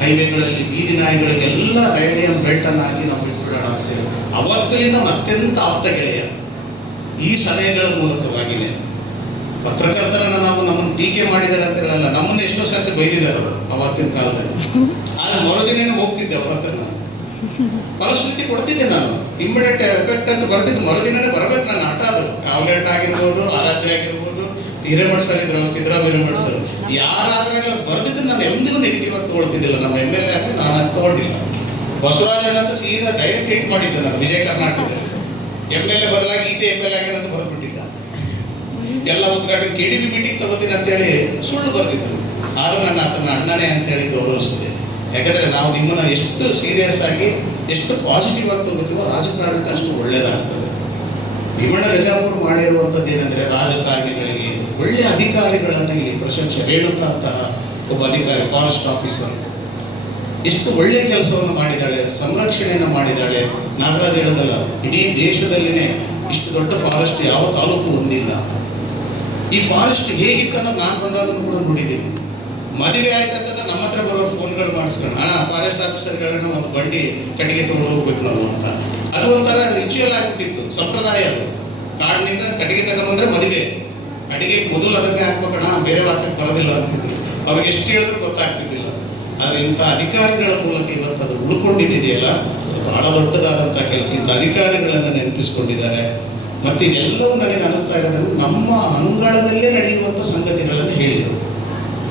ಹೈವೇಗಳಲ್ಲಿ ಬೀದಿ ನಾಯಿಗಳಿಗೆಲ್ಲ ರೇಡಿಯಂ ಬೆಲ್ಟನ್ನು ಹಾಕಿ ನಾವು ಬಿಟ್ಬಿಡೋಣ ಅಂತೇಳಿ ಅವತ್ತಿನಿಂದ ಅತ್ಯಂತ ಆಪ್ತ ಗೆಳೆಯ. ಈ ಸಲಹೆಗಳ ಮೂಲಕವಾಗಿಯೇ ಪತ್ರಕರ್ತರನ್ನು ನಾವು ನಮ್ಮನ್ನು ಟೀಕೆ ಮಾಡಿದ್ದಾರೆ ಅಂತ ಹೇಳಲ್ಲ, ನಮ್ಮನ್ನು ಎಷ್ಟೋ ಸರ್ತಿ ಬೈದಿದ್ದಾರೆ ಅವರು ಅವತ್ತಿನ ಕಾಲದಲ್ಲಿ. ಆದರೆ ಮರುದಿನೇ ಹೋಗ್ತಿದ್ದೆ ಅವ್ರ ಹತ್ರ, ನಾನು ಫಲಶ್ರುತಿ ಕೊಡ್ತಿದ್ದೆ. ನಾನು ಇಮ್ಮಿಡಿಯೇಟ್ ಎಫೆಕ್ಟ್ ಅಂತ ಬರ್ತಿದ್ದು, ಮರುದಿನೇ ಬರಬೇಕು ನನ್ನ ಆಟ. ಅದು ಕಾವ್ಲೆಂಡ್ ಆಗಿರ್ಬೋದು, ಆರಾಧ್ಯ ಆಗಿರ್ಬೋದು, ಹಿರೇಮಠ ಸರ್ ಇದ್ರು, ಸಿದ್ದರಾಮ ಹಿರೇಮಠ ಸರ್, ಯಾರಾದ್ರಾಗ ಬರೆದಿದ್ದು ನಾನು ಎಂದಿಗೂ ನೆಗೆಟಿವ್ ಆಗಿ ತಗೊಳ್ತಿದ್ದಿಲ್ಲ. ನಮ್ಮ MLA ಆಗಿ ನಾನು ಅದು ತಗೊಂಡಿಲ್ಲ. ಬಸವರಾಜ ಅಂತ ಸೀದಾ ಡೈರೆಕ್ಟ್ ಹಿಟ್ ಮಾಡಿದ್ದೆ ನಾನು ವಿಜಯ ಕರ್ನಾಟಕದಲ್ಲಿ. MLA ಬದಲಾಗಿ ಈತ MLA ಅಂತ ಬರೆದ್ಬಿಟ್ಟಿದ್ದ. ಎಲ್ಲ ಉದ್ಘಾಟನೆ KDB ಮೀಟಿಂಗ್ ತಗೋತೀನಿ ಅಂತೇಳಿ ಸುಳ್ಳು ಬರೆದಿದ್ರು. ಆದರೂ ನಾನು ಆತನ ಅಣ್ಣನೇ ಅಂತೇಳಿ ಗೌರವಿಸಿದೆ. ಯಾಕಂದರೆ ನಾವು ನಿಮ್ಮನ್ನು ಎಷ್ಟು ಸೀರಿಯಸ್ ಆಗಿ, ಎಷ್ಟು ಪಾಸಿಟಿವ್ ಆಗಿ ತಗೋತೀವೋ ರಾಜಕಾರಣಕ್ಕೆ ಅಷ್ಟು ಒಳ್ಳೆಯದಾಗ್ತದೆ. ಭೀಮಣ್ಣ ಗಜಾಪುರ ಮಾಡಿರುವಂಥದ್ದು ಏನಂದರೆ, ರಾಜಕಾರಣಿಗಳಿಗೆ ಒಳ್ಳೆಯ ಅಧಿಕಾರಿಗಳನ್ನು ಇಲ್ಲಿ ಪ್ರಶಂಸೆ. ರೇಣುಕಾ ಅಂತಹ ಒಬ್ಬ ಅಧಿಕಾರಿ, ಫಾರೆಸ್ಟ್ ಆಫೀಸರ್, ಎಷ್ಟು ಒಳ್ಳೆಯ ಕೆಲಸವನ್ನು ಮಾಡಿದ್ದಾಳೆ, ಸಂರಕ್ಷಣೆಯನ್ನು ಮಾಡಿದ್ದಾಳೆ. ನಾಗರಾಜ್ ಹೇಳೋದಲ್ಲ, ಇಡೀ ದೇಶದಲ್ಲಿನೇ ಇಷ್ಟು ದೊಡ್ಡ ಫಾರೆಸ್ಟ್ ಯಾವ ತಾಲೂಕು ಹೊಂದಿಲ್ಲ. ಈ ಫಾರೆಸ್ಟ್ ಹೇಗಿತ್ತನ್ನೋ ನಾನು ಬಂದಾಗಲೂ ಕೂಡ ನೋಡಿದ್ದೀನಿ. ಮದುವೆ ಆಯ್ತಂತಂದ್ರೆ ನಮ್ಮ ಹತ್ರ ಬರೋ ಫೋನ್ಗಳು ಮಾಡಿಸ್ಕೊಂಡು, ಫಾರೆಸ್ಟ್ ಆಫೀಸರ್ಗಳನ್ನ ಒಂದು ಬಂಡಿ ಕಟ್ಟಿಗೆ ತಗೊಂಡು ಹೋಗ್ಬೇಕು ನಾವು ಅಂತ. ಅದು ಒಂಥರ ರಿಚುವಲ್ ಆಗಿಬಿಟ್ಟಿತ್ತು, ಸಂಪ್ರದಾಯ. ಅದು ಕಾಡಿನಿಂದ ಕಟ್ಟಿಗೆ ತಗೊಂಡ್ಬಂದ್ರೆ ಮದುವೆ, ಅಡಿಗೆ ಮೊದಲು ಅದನ್ನೇ ಹಾಕ್ಬೇಕಣ, ಬೇರೆ ಹಾಕಕ್ಕೆ ಬರೋದಿಲ್ಲ ಅಂತಿದ್ರು. ಅವ್ರಿಗೆ ಎಷ್ಟು ಹೇಳಿದ್ರು ಗೊತ್ತಾಗ್ತಿದ್ದಿಲ್ಲ. ಆದರೆ ಇಂಥ ಅಧಿಕಾರಿಗಳ ಮೂಲಕ ಇವತ್ತು ಅದು ಉಳ್ಕೊಂಡಿದೆಯಲ್ಲ, ಬಹಳ ದೊಡ್ಡದಾದಂಥ ಕೆಲಸ. ಇಂಥ ಅಧಿಕಾರಿಗಳನ್ನು ನೆನಪಿಸ್ಕೊಂಡಿದ್ದಾರೆ. ಮತ್ತು ಇದೆಲ್ಲವೂ ನನಗೆ ಅನಿಸ್ತಾ ಇರೋದ್ರಲ್ಲಿ ನಮ್ಮ ಅಂಗಳದಲ್ಲೇ ನಡೆಯುವಂಥ ಸಂಗತಿಗಳನ್ನು ಹೇಳಿದರು.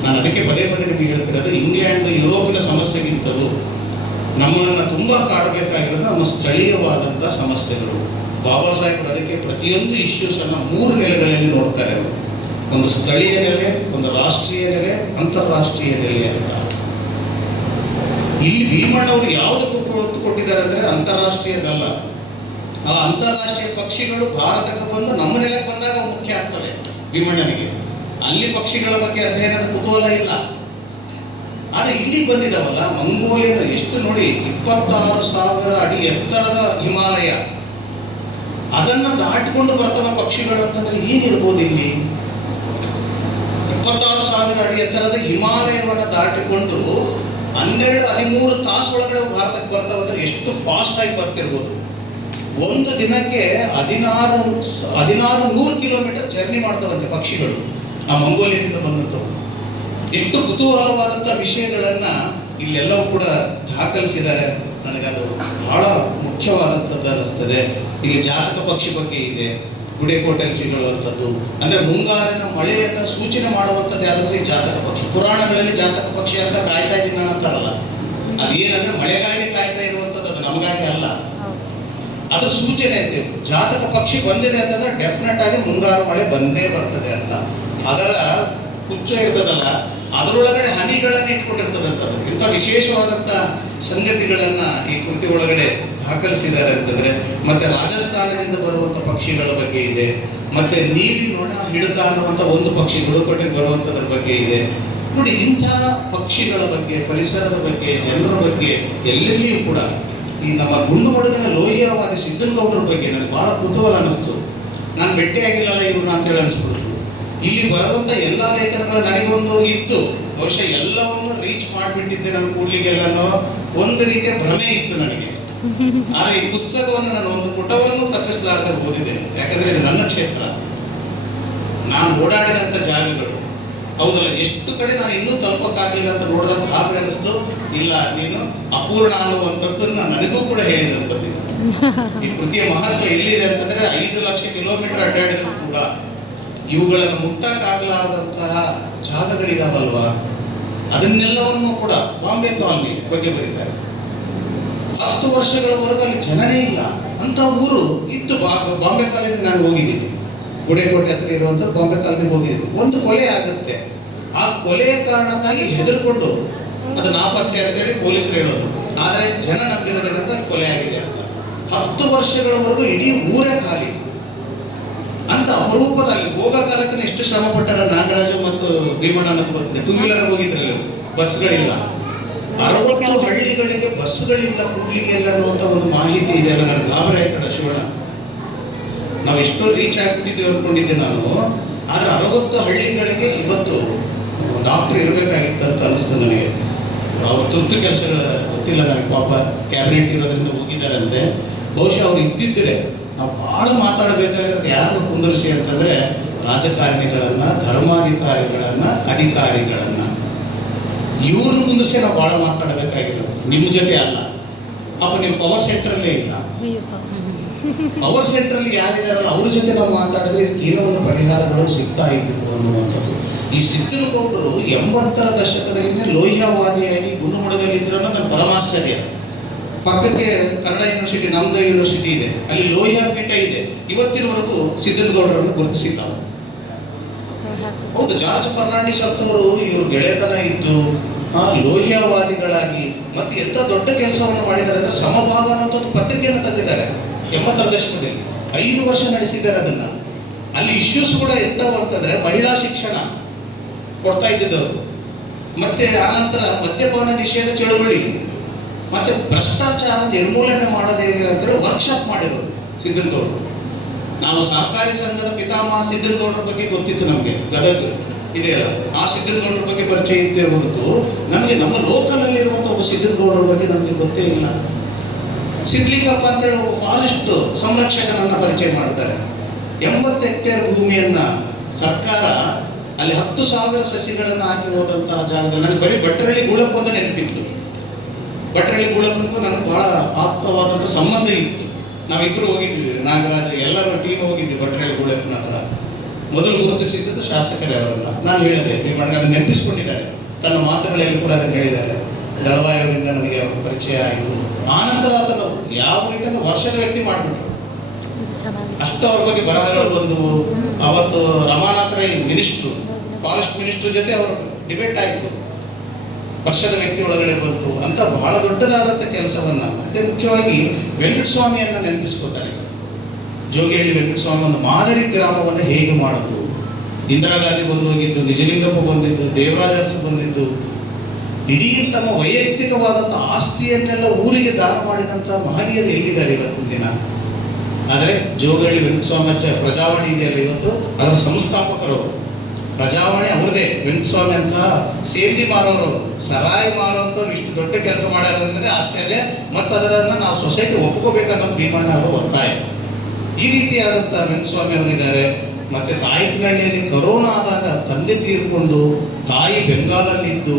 ನಾನು ಅದಕ್ಕೆ ಪದೇ ಪದೇ ನಿಮಗೆ ಹೇಳ್ತಿರೋದು, ಇಂಗ್ಲೆಂಡ್ ಯುರೋಪಿನ ಸಮಸ್ಯೆಗಿಂತಲೂ ನಮ್ಮನ್ನು ತುಂಬ ಕಾಡಬೇಕಾಗಿರೋದು ನಮ್ಮ ಸ್ಥಳೀಯವಾದಂಥ ಸಮಸ್ಯೆಗಳು. ಬಾಬಾ ಸಾಹೇಬರು ಅದಕ್ಕೆ ಪ್ರತಿಯೊಂದು ಇಶ್ಯೂಸನ್ನು 3 ನೆಲೆಗಳಲ್ಲಿ ನೋಡ್ತಾರೆ ಅವರು. ಒಂದು ಸ್ಥಳೀಯ ನೆಲೆ, ಒಂದು ರಾಷ್ಟ್ರೀಯ ನೆಲೆ, ಅಂತಾರಾಷ್ಟ್ರೀಯ ನೆಲೆ ಅಂತ. ಇಲ್ಲಿ ಭೀಮಣ್ಣವರು ಯಾವುದಕ್ಕೂ ಒತ್ತು ಕೊಟ್ಟಿದ್ದಾರೆ ಅಂದರೆ ಅಂತಾರಾಷ್ಟ್ರೀಯದಲ್ಲ. ಆ ಅಂತಾರಾಷ್ಟ್ರೀಯ ಪಕ್ಷಿಗಳು ಭಾರತಕ್ಕೆ ಬಂದು ನಮ್ಮ ನೆಲಕ್ಕೆ ಬಂದಾಗ ಮುಖ್ಯ ಆಗ್ತವೆ ಭೀಮಣ್ಣನಿಗೆ. ಅಲ್ಲಿ ಪಕ್ಷಿಗಳ ಬಗ್ಗೆ ಅಧ್ಯಯನದ ಕುತೂಹಲ ಇಲ್ಲ. ಆದರೆ ಇಲ್ಲಿ ಬಂದಿದ್ದಾವಲ್ಲ, ಮಂಗೋಲಿಯದ ಎಷ್ಟು ನೋಡಿ, 26,000 ಅಡಿ ಎತ್ತರದ ಹಿಮಾಲಯ, ಅದನ್ನು ದಾಟಿಕೊಂಡು ಬರ್ತವೆ ಪಕ್ಷಿಗಳು ಅಂತಂದ್ರೆ ಏನಿರ್ಬೋದು ಇಲ್ಲಿ? 26,000 ಅಡಿ ಎತ್ತರದ ಹಿಮಾಲಯವನ್ನು ದಾಟಿಕೊಂಡು 12-13 ತಾಸು ಒಳಗಡೆ ಭಾರತಕ್ಕೆ ಬರ್ತಾವಂದ್ರೆ ಎಷ್ಟು ಫಾಸ್ಟ್ ಆಗಿ ಬರ್ತಿರ್ಬೋದು. ಒಂದು ದಿನಕ್ಕೆ 1600 ಕಿಲೋಮೀಟರ್ ಜರ್ನಿ ಮಾಡ್ತಾವಂತೆ ಪಕ್ಷಿಗಳು ಆ ಮಂಗೋಲಿಯದಿಂದ ಬಂದಂಥವು. ಎಷ್ಟು ಕುತೂಹಲವಾದಂಥ ವಿಷಯಗಳನ್ನು ಇಲ್ಲೆಲ್ಲವೂ ಕೂಡ ದಾಖಲಿಸಿದ್ದಾರೆ. ನನಗದು ಬಹಳ ಮುಖ್ಯವಾದಂಥದ್ದು ಅನ್ನಿಸ್ತದೆ. ಇಲ್ಲಿ ಜಾತಕ ಪಕ್ಷಿ ಬಗ್ಗೆ ಇದೆ, ಗುಡೇಕೋಟೆಯಲ್ಲಿ ಸಿಗುವಂಥದ್ದು. ಅಂದರೆ ಮುಂಗಾರಿನ ಮಳೆಯನ್ನು ಸೂಚನೆ ಮಾಡುವಂಥದ್ದು ಯಾವುದಂದ್ರೆ ಈ ಜಾತಕ ಪಕ್ಷಿ. ಪುರಾಣಗಳಲ್ಲಿ ಜಾತಕ ಪಕ್ಷಿ ಅಂತ ಕಾಯ್ತಾ ಇದ್ದೀನಿ ನಾನು ಅಂತಾರಲ್ಲ, ಅದೇನಂದ್ರೆ ಮಳೆಗಾಗಿ ಕಾಯ್ತಾ ಇರುವಂಥದ್ದು, ಅದು ನಮಗಾಗಿ ಅಲ್ಲ. ಅದ್ರ ಸೂಚನೆ ಇದೆ. ಜಾತಕ ಪಕ್ಷಿ ಬಂದಿದೆ ಅಂತಂದ್ರೆ ಡೆಫಿನೆಟ್ ಆಗಿ ಮುಂಗಾರು ಮಳೆ ಬಂದೇ ಬರ್ತದೆ ಅಂತ. ಅದರ ಹುಚ್ಚ ಇರ್ತದಲ್ಲ, ಅದರೊಳಗಡೆ ಹನಿಗಳನ್ನು ಇಟ್ಕೊಂಡಿರ್ತದಂಥದ್ದು. ಇಂಥ ವಿಶೇಷವಾದಂಥ ಸಂಗತಿಗಳನ್ನು ಈ ಕೃತಿ ಒಳಗಡೆ ದಾಖಲಿಸಿದ್ದಾರೆ ಅಂತಂದರೆ. ಮತ್ತು ರಾಜಸ್ಥಾನದಿಂದ ಬರುವಂಥ ಪಕ್ಷಿಗಳ ಬಗ್ಗೆ ಇದೆ. ಮತ್ತು ನೀಲಿ ನೊಣ ಹಿಡಕ ಅನ್ನುವಂಥ ಒಂದು ಪಕ್ಷಿ ಗುಡುಕೋಟೆಗೆ ಬರುವಂಥದ್ರ ಬಗ್ಗೆ ಇದೆ. ನೋಡಿ, ಇಂಥ ಪಕ್ಷಿಗಳ ಬಗ್ಗೆ, ಪರಿಸರದ ಬಗ್ಗೆ, ಜನರ ಬಗ್ಗೆ ಎಲ್ಲೆಲ್ಲಿಯೂ ಕೂಡ ಈ ನಮ್ಮ ಗುಂಡು ಮಡುಗಿನ ಲೋಹಿಯಾವಾದ ಸಿದ್ದನಗೌಡರ ಬಗ್ಗೆ ನನಗೆ ಭಾಳ ಕುತೂಹಲ ಅನ್ನಿಸ್ತು. ನಾನು ಭೇಟಿಯಾಗಿಲ್ಲಲ್ಲ ಇವ್ರನ್ನ ಅಂತೇಳಿ ಅನಿಸ್ಬಿಡ್ತು. ಇಲ್ಲಿ ಬರುವಂತ ಎಲ್ಲಾ ಲೇಖನಗಳು ನನಗೊಂದು ಇತ್ತು, ಬಹುಶಃ ಎಲ್ಲವನ್ನು ರೀಚ್ ಮಾಡಿಬಿಟ್ಟಿದ್ದೆ ನಾನು ಕೂಡ್ಲಿಗೆಲ್ಲನೋ ಒಂದು ರೀತಿಯ ಭ್ರಮೆ ಇತ್ತು ನನಗೆ. ಆದರೆ ಈ ಪುಸ್ತಕವನ್ನು ನಾನು ಒಂದು ಪುಟವನ್ನು ತಪ್ಪಿಸಲಾರದೆ ಓದಿದೆ. ಯಾಕಂದ್ರೆ ಇದು ನನ್ನ ಕ್ಷೇತ್ರ, ನಾನು ಓಡಾಡಿದಂಥ ಜಾಗಗಳು. ಹೌದಲ್ಲ, ಎಷ್ಟು ಕಡೆ ನಾನು ಇನ್ನೂ ತಲುಪಕ್ಕಾಗಲಿಲ್ಲ ಅಂತ ನೋಡಿದಾಗ ಗಾಬರಿ ಅನ್ನಿಸ್ತು. ಇಲ್ಲ, ನೀನು ಅಪೂರ್ಣ ಅನ್ನುವಂಥದ್ದನ್ನ ನನಗೂ ಕೂಡ ಹೇಳಿದಂಥದ್ದು. ಈ ಕೃತಿಯ ಮಹತ್ವ ಎಲ್ಲಿದೆ ಅಂತಂದ್ರೆ 5 ಲಕ್ಷ ಕಿಲೋಮೀಟರ್ ಅಡ್ಡಾಡಿದ್ರು ಕೂಡ ಇವುಗಳನ್ನು ಮುಟ್ಟಕ್ಕಾಗಲಾರದಂತಹ ಜಾಗಗಳಿದಾವಲ್ವಾ, ಅದನ್ನೆಲ್ಲವನ್ನು ಕೂಡ ಬಾಂಬೆ ಕಾಲನಿ ಬಗ್ಗೆ ಬರೀತಾರೆ. 10 ವರ್ಷಗಳವರೆಗೂ ಅಲ್ಲಿ ಜನನೇ ಇಲ್ಲ ಅಂತ ಊರು ಇತ್ತು. ಬಾಂಬೆ ಕಾಲನಿ ನಾನು ಹೋಗಿದ್ದೀನಿ, ಗುಡೇಕೋಟೆ ಹತ್ರ ಇರುವಂಥದ್ದು ಬಾಂಬೆ ಕಾಲನಿ ಹೋಗಿದ್ದೀನಿ. ಒಂದು ಕೊಲೆ ಆಗುತ್ತೆ, ಆ ಕೊಲೆಯ ಕಾರಣಕ್ಕಾಗಿ ಹೆದರ್ಕೊಂಡು ಅದು ನಾಪತ್ತೆ ಅಂತೇಳಿ ಪೊಲೀಸರು ಹೇಳೋದು. ಆದರೆ ಜನ ನಂಬಿರೋದೇನಂದ್ರೆ ಕೊಲೆ ಆಗಿದೆ ಅಂತ. 10 ವರ್ಷಗಳವರೆಗೂ ಇಡೀ ಊರೇ ಖಾಲಿ ಅಂತ ಅಪರೂಪದಲ್ಲಿ ಹೋಗೋ ಕಾಲಕ್ಕೆ ಎಷ್ಟು ಶ್ರಮ ಪಟ್ಟಾರ ನಾಗರಾಜು ಮತ್ತು ಭೀಮಣ್ಣ ಅಂತ ಬರ್ತಿದೆ. 2 ವೀಲರ್ ಹೋಗಿದ್ರಲ್ಲಿ ಬಸ್ಗಳಿಲ್ಲ. 60 ಹಳ್ಳಿಗಳಿಗೆ ಬಸ್ಗಳಿಲ್ಲ ಕೂಡ್ಲಿಗೆ ಎಲ್ಲ ಅನ್ನುವಂಥ ಒಂದು ಮಾಹಿತಿ ಇದೆ. ಅಲ್ಲ, ನನಗೆ ಗಾಬರಿ ಆಯ್ತಡ ಶಿವಣ್ಣ. ನಾವು ಎಷ್ಟೋ ರೀಚ್ ಆಗ್ತಿದ್ದೀವಿ ಅಂದ್ಕೊಂಡಿದ್ದೆ ನಾನು. ಆದರೆ 60 ಹಳ್ಳಿಗಳಿಗೆ ಇವತ್ತು ಡಾಕ್ಟರ್ ಇರಬೇಕಾಗಿತ್ತು ಅಂತ ಅನಿಸ್ತು ನನಗೆ. ಅವ್ರ ತುರ್ತು ಕೆಲಸಗಳ ಗೊತ್ತಿಲ್ಲ ನನಗೆ, ಪಾಪ ಕ್ಯಾಬಿನೆಟ್ ಇರೋದ್ರಿಂದ ಹೋಗಿದ್ದಾರಂತೆ. ಬಹುಶಃ ಅವ್ರು ಇದ್ದಿದ್ದರೆ ನಾವು ಭಾಳ ಮಾತಾಡಬೇಕಾಗಿರೋದು ಯಾರನ್ನು ಕುಂದರಿಸಿ ಅಂತಂದರೆ ರಾಜಕಾರಣಿಗಳನ್ನು, ಧರ್ಮಾಧಿಕಾರಿಗಳನ್ನು, ಅಧಿಕಾರಿಗಳನ್ನು, ಇವ್ರನ್ನ ಕುಂದರಿಸಿ ನಾವು ಭಾಳ ಮಾತಾಡಬೇಕಾಗಿರೋದು. ನಿಮ್ಮ ಜೊತೆ ಅಲ್ಲ. ಪಾಪ ನೀವು ಪವರ್ ಸೆಂಟ್ರಲ್ಲೇ ಇಲ್ಲ. ಪವರ್ ಸೆಂಟ್ರಲ್ಲಿ ಯಾರಿದಾರಲ್ಲ ಅವ್ರ ಜೊತೆ ನಾವು ಮಾತಾಡಿದ್ರೆ ಇದಕ್ಕೆ ಏನೋ ಒಂದು ಪರಿಹಾರಗಳು ಸಿಗ್ತಾ ಇದ್ದವು ಅನ್ನುವಂಥದ್ದು. ಈ ಸಿದ್ದನಗೌಡರು 80ರ ದಶಕದಲ್ಲಿ ಲೋಹಿಯಾವಾದಿಯಾಗಿ ಗುಂಡುಮೊಡದಲ್ಲಿದ್ದರೂ ನನ್ನ ಪರಮಾಶ್ಚರ್ಯ. ಪಕ್ಕಕ್ಕೆ ಕನ್ನಡ ಯೂನಿವರ್ಸಿಟಿ, ನಮ್ದು ಯೂನಿವರ್ಸಿಟಿ ಇದೆ, ಅಲ್ಲಿ ಲೋಹಿಯಾ ಪೀಠ ಇದೆ. ಇವತ್ತಿನವರೆಗೂ ಸಿದ್ದನಗೌಡರನ್ನು ಗುರುತಿಸಿಲ್ಲ. ಹೌದು, ಜಾರ್ಜ್ ಫರ್ನಾಂಡಿಸ್ ಅಂತವರು ಇವರು ಗೆಳೆತನ ಇದ್ದು ಲೋಹಿಯಾವಾದಿಗಳಾಗಿ ಮತ್ತೆ ಎಂತ ದೊಡ್ಡ ಕೆಲಸವನ್ನು ಮಾಡಿದ್ದಾರೆ ಅಂದ್ರೆ ಸಮಭಾವ ಅನ್ನೋದು ಪತ್ರಿಕೆಯನ್ನು ತಂದಿದ್ದಾರೆ 80ರ ದಶಕದಲ್ಲಿ. 5 ವರ್ಷ ನಡೆಸಿದ್ದಾರೆ ಅದನ್ನ. ಅಲ್ಲಿ ಇಶ್ಯೂಸ್ ಕೂಡ ಎಂತವು ಅಂತಂದ್ರೆ ಮಹಿಳಾ ಶಿಕ್ಷಣ ಕೊಡ್ತಾ ಇದ್ದಿದ್ದವರು, ಮತ್ತೆ ಆನಂತರ ಮದ್ಯಪಾನ ನಿಷೇಧ ಚಳವಳಿ, ಮತ್ತೆ ಭ್ರಷ್ಟಾಚಾರ ನಿರ್ಮೂಲನೆ ಮಾಡೋದು ಹೇಗೆ ಅಂತೇಳಿ ವರ್ಕ್ಶಾಪ್ ಮಾಡಿರೋರು ಸಿದ್ದನಗೌಡರು. ನಾವು ಸಹಕಾರಿ ಸಂಘದ ಪಿತಾಮಹ ಸಿದ್ದನಗೌಡರ ಬಗ್ಗೆ ಗೊತ್ತಿತ್ತು ನಮಗೆ, ಗದಗ ಇದೆಯಲ್ಲ, ಆ ಸಿದ್ದನಗೌಡರ ಬಗ್ಗೆ ಪರಿಚಯ ಇದ್ದೇ ಹೊರತು ನಮಗೆ ನಮ್ಮ ಲೋಕಲಲ್ಲಿರುವಂಥ ಒಬ್ಬ ಸಿದ್ದನಗೌಡರ ಬಗ್ಗೆ ನಮಗೆ ಗೊತ್ತೇ ಇಲ್ಲ. ಸಿದ್ಲಿಂಗಪ್ಪ ಅಂತೇಳಿ ಒಬ್ಬ ಫಾರೆಸ್ಟ್ ಸಂರಕ್ಷಕನನ್ನ ಪರಿಚಯ ಮಾಡ್ತಾರೆ. 80 ಹೆಕ್ಟೇರ್ ಭೂಮಿಯನ್ನ ಸರ್ಕಾರ ಅಲ್ಲಿ 10,000 ಸಸಿಗಳನ್ನು ಹಾಕಿ ಹೋದಂತಹ ಜಾಗದಲ್ಲಿ ನನಗೆ ಬರೀ ಭಟ್ರಳ್ಳಿ ಗೂಳಪ್ಪ ಅಂತ ನೆನಪಿತ್ತು. ಭಟ್ರಳ್ಳಿ ಗೂಳಪ್ಪನಿಗೂ ನನಗೆ ಬಹಳ ಆಪ್ತವಾದಂಥ ಸಂಬಂಧ ಇತ್ತು. ನಾವಿಬ್ಬರು ಹೋಗಿದ್ವಿ, ನಾಗರಾಜ ಎಲ್ಲರೂ ಟೀಮ್ ಹೋಗಿದ್ವಿ ಭಟ್ರಳ್ಳಿ ಗೂಳಪ್ಪನ ಹತ್ರ. ಮೊದಲು ಗುರುತಿಸಿದ್ದು ಶಾಸಕರೇ ಅವರನ್ನ. ನಾನು ಹೇಳಿದೆ, ನನಗೆ ಅದನ್ನು ನೆನಪಿಸ್ಕೊಂಡಿದ್ದಾರೆ, ತನ್ನ ಮಾತುಗಳಲ್ಲಿ ಕೂಡ ಅದನ್ನು ಹೇಳಿದ್ದಾರೆ. ದಳವಾಯವರಿಂದ ನನಗೆ ಅವರ ಪರಿಚಯ ಆಯಿತು. ಆನಂತರ ಅದನ್ನು ಯಾವ ರೀತಿಯ ವರ್ಷದ ವ್ಯಕ್ತಿ ಮಾಡಿಬಿಟ್ರು. ಅಷ್ಟು ಅವ್ರ ಬಗ್ಗೆ ಬರಹಗಳು ಬಂದವು. ಅವತ್ತು Ramanath Rai minister, forest minister ಜೊತೆ ಅವರು ಡಿಬೇಟ್ ಆಯಿತು, ವರ್ಷದ ವ್ಯಕ್ತಿ ಒಳಗಡೆ ಬಂತು ಅಂತ ಬಹಳ ದೊಡ್ಡದಾದಂಥ ಕೆಲಸವನ್ನ. ಮತ್ತೆ ಮುಖ್ಯವಾಗಿ ವೆಂಕಟಸ್ವಾಮಿಯನ್ನ ನೆನಪಿಸ್ಕೊತಾರೆ. ಜೋಗಿಹಳ್ಳಿ ವೆಂಕಟಸ್ವಾಮಿ ಒಂದು ಮಾದರಿ ಗ್ರಾಮವನ್ನು ಹೇಗೆ ಮಾಡೋದು. ಇಂದಿರಾ ಗಾಂಧಿ ಬಂದು ಹೋಗಿದ್ದು, ನಿಜಲಿಂಗಪ್ಪ ಬಂದಿದ್ದು, ದೇವರಾಜ ಅರಸು ಬಂದಿದ್ದು, ಇಡೀ ತಮ್ಮ ವೈಯಕ್ತಿಕವಾದಂಥ ಆಸ್ತಿಯನ್ನೆಲ್ಲ ಊರಿಗೆ ದಾನ ಮಾಡಿದಂಥ ಮಹನೀಯರು ಎಲ್ಲಿದ್ದಾರೆ ಇವತ್ತಿನ ದಿನ. ಆದರೆ ಜೋಗಹಳ್ಳಿ ವೆಂಕಟಸ್ವಾಮಿ ಪ್ರಜಾವಾಣಿ ಇದೆಯಲ್ಲ ಇವತ್ತು, ಅದರ ಸಂಸ್ಥಾಪಕರು. ಪ್ರಜಾವಾಣಿ ಅವ್ರದೇ. ವೆಂಕಟಸ್ವಾಮಿ ಅಂತ ಸೇಂದಿ ಮಾರೋರು, ಸರಾಯಿ ಮಾರೋಂಥವ್ರು ಇಷ್ಟು ದೊಡ್ಡ ಕೆಲಸ ಮಾಡ್ಯಾರಂದ್ರೆ ಆಶ್ಚರ್ಯ. ಮತ್ತು ಅದರನ್ನು ನಾವು ಸೊಸೈಟಿ ಒಪ್ಕೋಬೇಕನ್ನೋದು ಭೀಮಣ್ಣ ಅವರು ಒತ್ತಾಯ. ಈ ರೀತಿಯಾದಂಥ ವೆಂಕಟಸ್ವಾಮಿ ಅವರಿದ್ದಾರೆ. ಮತ್ತು ತಾಯಿನಹಳ್ಳಿಯಲ್ಲಿ ಕರೋನಾ ಆದಾಗ ತಂದೆ ತೀರ್ಕೊಂಡು ತಾಯಿ ಬೆಂಗಾಲಲ್ಲಿದ್ದು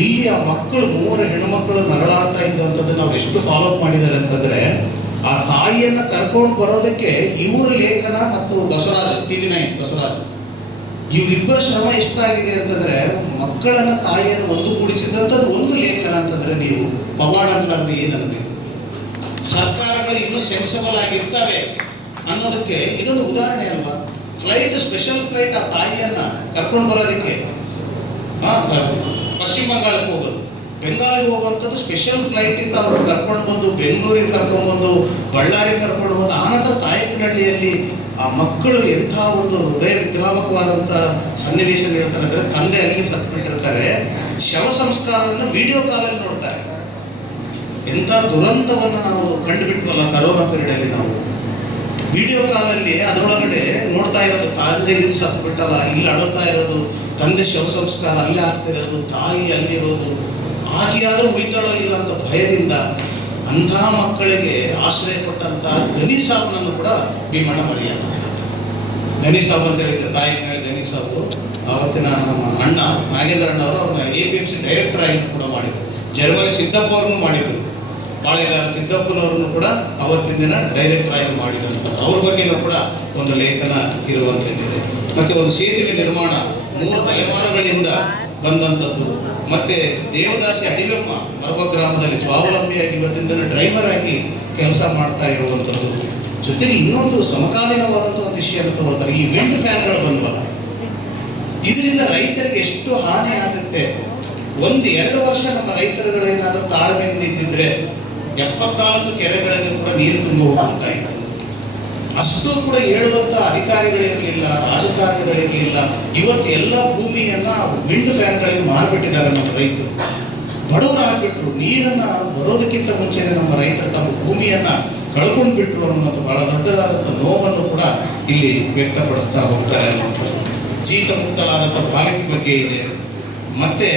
ಇಲ್ಲಿ ಆ ಮಕ್ಕಳು 3 ಹೆಣ್ಣುಮಕ್ಕಳು ನರಳಾಡ್ತಾ ಇದ್ದಂಥದ್ದು ನಾವು ಎಷ್ಟು ಫಾಲೋ ಅಪ್ ಮಾಡಿದ್ದಾರೆ ಅಂತಂದರೆ, ಆ ತಾಯಿಯನ್ನು ಕರ್ಕೊಂಡು ಬರೋದಕ್ಕೆ ಇವರ ಲೇಖನ ಮತ್ತು ಬಸವರಾಜ್, TV9 ಬಸವರಾಜ್, ಇವರಿಬ್ಬರ ಶ್ರಮ ಎಷ್ಟಾಗಿದೆ ಅಂತಂದರೆ ಮಕ್ಕಳನ್ನ ತಾಯಿಯನ್ನು ಒಂದುಗೂಡಿಸಿದಂಥದ್ದು ಒಂದು ಲೇಖನ ಅಂತಂದರೆ ನೀವು ಪವಾಡ ಅನ್ನೋದು ಏನನ್ನಬೇಕು. ಸರ್ಕಾರಗಳು ಇನ್ನೂ ಸೆನ್ಸಬಲ್ ಆಗಿರ್ತವೆ ಅನ್ನೋದಕ್ಕೆ ಇದೊಂದು ಉದಾಹರಣೆ ಅಲ್ವಾ. ಫ್ಲೈಟ್, ಸ್ಪೆಷಲ್ ಫ್ಲೈಟ್ ಆ ತಾಯಿಯನ್ನು ಕರ್ಕೊಂಡು ಬರೋದಕ್ಕೆ ಪಶ್ಚಿಮ ಬಂಗಾಳಕ್ಕೆ ಹೋಗೋದು, ಬೆಂಗಾಲಿಗೆ ಹೋಗುವಂಥದ್ದು ಸ್ಪೆಷಲ್ ಫ್ಲೈಟಿಂದ ಅವರು ಕರ್ಕೊಂಡು ಬಂದು ಬೆಂಗಳೂರಿಗೆ ಕರ್ಕೊಂಡ್ಬಂದು ಬಳ್ಳಾರಿಗೆ ಕರ್ಕೊಂಡು ಬಂದು ಆನಂತರ ತಾಯಕನಹಳ್ಳಿಯಲ್ಲಿ ಆ ಮಕ್ಕಳು ಎಂಥ ಒಂದು ಹೃದಯ ವಿದ್ರಾವಕವಾದಂಥ ಸನ್ನಿವೇಶ ಹೇಳ್ತಾರೆ ಅಂದರೆ, ತಂದೆ ಅಲ್ಲಿ ಸತ್ಬಿಟ್ಟಿರ್ತಾರೆ, ಶವ ಸಂಸ್ಕಾರವನ್ನು ವಿಡಿಯೋ ಕಾಲಲ್ಲಿ ನೋಡ್ತಾರೆ. ಎಂಥ ದುರಂತವನ್ನು ನಾವು ಕಂಡುಬಿಟ್ವಲ್ಲ ಕರೋನಾ ಪೀರಿಯಡಲ್ಲಿ ನಾವು. ವಿಡಿಯೋ ಕಾಲಲ್ಲಿ ಅದರೊಳಗಡೆ ನೋಡ್ತಾ ಇರೋದು ತಂದೆ ಇಲ್ಲಿ ಸತ್ತು ಬಿಟ್ಟಲ್ಲ, ಇಲ್ಲಿ ಅಳುತ್ತಾ ಇರೋದು, ತಂದೆ ಶವ ಸಂಸ್ಕಾರ ಅಲ್ಲೇ ಆಗ್ತಿರೋದು, ತಾಯಿ ಅಲ್ಲಿರೋದು, ಆಕೆಯಾದರೂ ಉಳಿತಾಳೋ ಇಲ್ಲ ಅಂತ ಭಯದಿಂದ ಅಂಥ ಮಕ್ಕಳಿಗೆ ಆಶ್ರಯ ಕೊಟ್ಟಂಥ ಗನಿ ಸಾಬನನ್ನು ಕೂಡ ಭೀಮಣ್ಣ ಮರೆಯಲ್ಲ. ಗನಿ ಸಾಬ್ ಅಂತ ಹೇಳಿದ್ರೆ ತಾಯಿ ಗನಿ ಸಾಬು ಆವತ್ತಿನ ನಮ್ಮ ಅಣ್ಣ ನಾಗೇಂದ್ರ ಅಣ್ಣವರು ಅವ್ರನ್ನ APMC ಡೈರೆಕ್ಟರ್ ಆಗಿ ಕೂಡ ಮಾಡಿದರು. ಜರ್ಮನಿ ಸಿದ್ದಪ್ಪ ಅವ್ರನ್ನು ಮಾಡಿದರು, ಬಾಳೆಗಾರ ಸಿದ್ದಪ್ಪನವ್ರನ್ನು ಕೂಡ ಅವತ್ತಿನ ದಿನ ಡೈರೆಕ್ಟರ್ ಆಗಿ ಮಾಡಿದಂಥದ್ದು. ಅವ್ರ ಬಗ್ಗೆನೂ ಕೂಡ ಒಂದು ಲೇಖನ ಇರುವಂಥದ್ದಿದೆ. ಮತ್ತು ಒಂದು ಸೇತುವೆ ನಿರ್ಮಾಣ 3 ತಲೆಮಾರುಗಳಿಂದ ಬಂದಂಥದ್ದು. ಮತ್ತೆ ದೇವದಾಸಿ ಅಡಿಲಮ್ಮ ಮರಬ ಗ್ರಾಮದಲ್ಲಿ ಸ್ವಾವಲಂಬಿಯಾಗಿ ಇವತ್ತಿನ ದಿನ ಡ್ರೈವರ್ ಆಗಿ ಕೆಲಸ ಮಾಡ್ತಾ ಇರುವಂಥದ್ದು. ಜೊತೆಗೆ ಇನ್ನೊಂದು ಸಮಕಾಲೀನವಾದಂಥ ಒಂದು ವಿಷಯ ಅಂತ ತಗೊಳ್ತಾರೆ, ಈ ವಿಂಡ್ ಫ್ಯಾನ್ಗಳು ಬಂದವಲ್ಲ, ಇದರಿಂದ ರೈತರಿಗೆ ಎಷ್ಟು ಹಾನಿ ಆಗುತ್ತೆ. 1-2 ವರ್ಷ ನಮ್ಮ ರೈತರುಗಳೇನಾದರೂ ತಾಳ್ಮೆಯಿಂದ ಇದ್ದಿದ್ರೆ 74 ಕೆರೆಗಳಲ್ಲಿ ಕೂಡ ನೀರು ತುಂಬ ಹೋಗ್ತಾ ಇತ್ತು. ಅಷ್ಟು ಕೂಡ ಹೇಳುವಂಥ ಅಧಿಕಾರಿಗಳಿರಲಿಲ್ಲ, ರಾಜಕಾರಣಿಗಳಿರಲಿಲ್ಲ. ಇವತ್ತು ಎಲ್ಲ ಭೂಮಿಯನ್ನ ವಿಂಡ್ ಫ್ಯಾನ್ಗಳಿಗೆ ಮಾರ್ಬಿಟ್ಟಿದ್ದಾರೆ ನಮ್ಮ ರೈತರು. ಬಡವರು ಆಗ್ಬಿಟ್ರು, ನೀರನ್ನ ಬರೋದಕ್ಕಿಂತ ಮುಂಚೆನೆ ನಮ್ಮ ರೈತರು ತಮ್ಮ ಭೂಮಿಯನ್ನ ಕಳ್ಕೊಂಡು ಬಿಟ್ರು ಅನ್ನೋದು ಬಹಳ ದೊಡ್ಡದಾದಂಥ ನೋವನ್ನು ಕೂಡ ಇಲ್ಲಿ ವ್ಯಕ್ತಪಡಿಸ್ತಾ ಹೋಗ್ತಾರೆ ಅನ್ನೋದು. ಜೀತ ಮುಕ್ತಲಾದಂಥ ಬಾಲಕಿ ಬಗ್ಗೆ ಇದೆ. ಮತ್ತೆ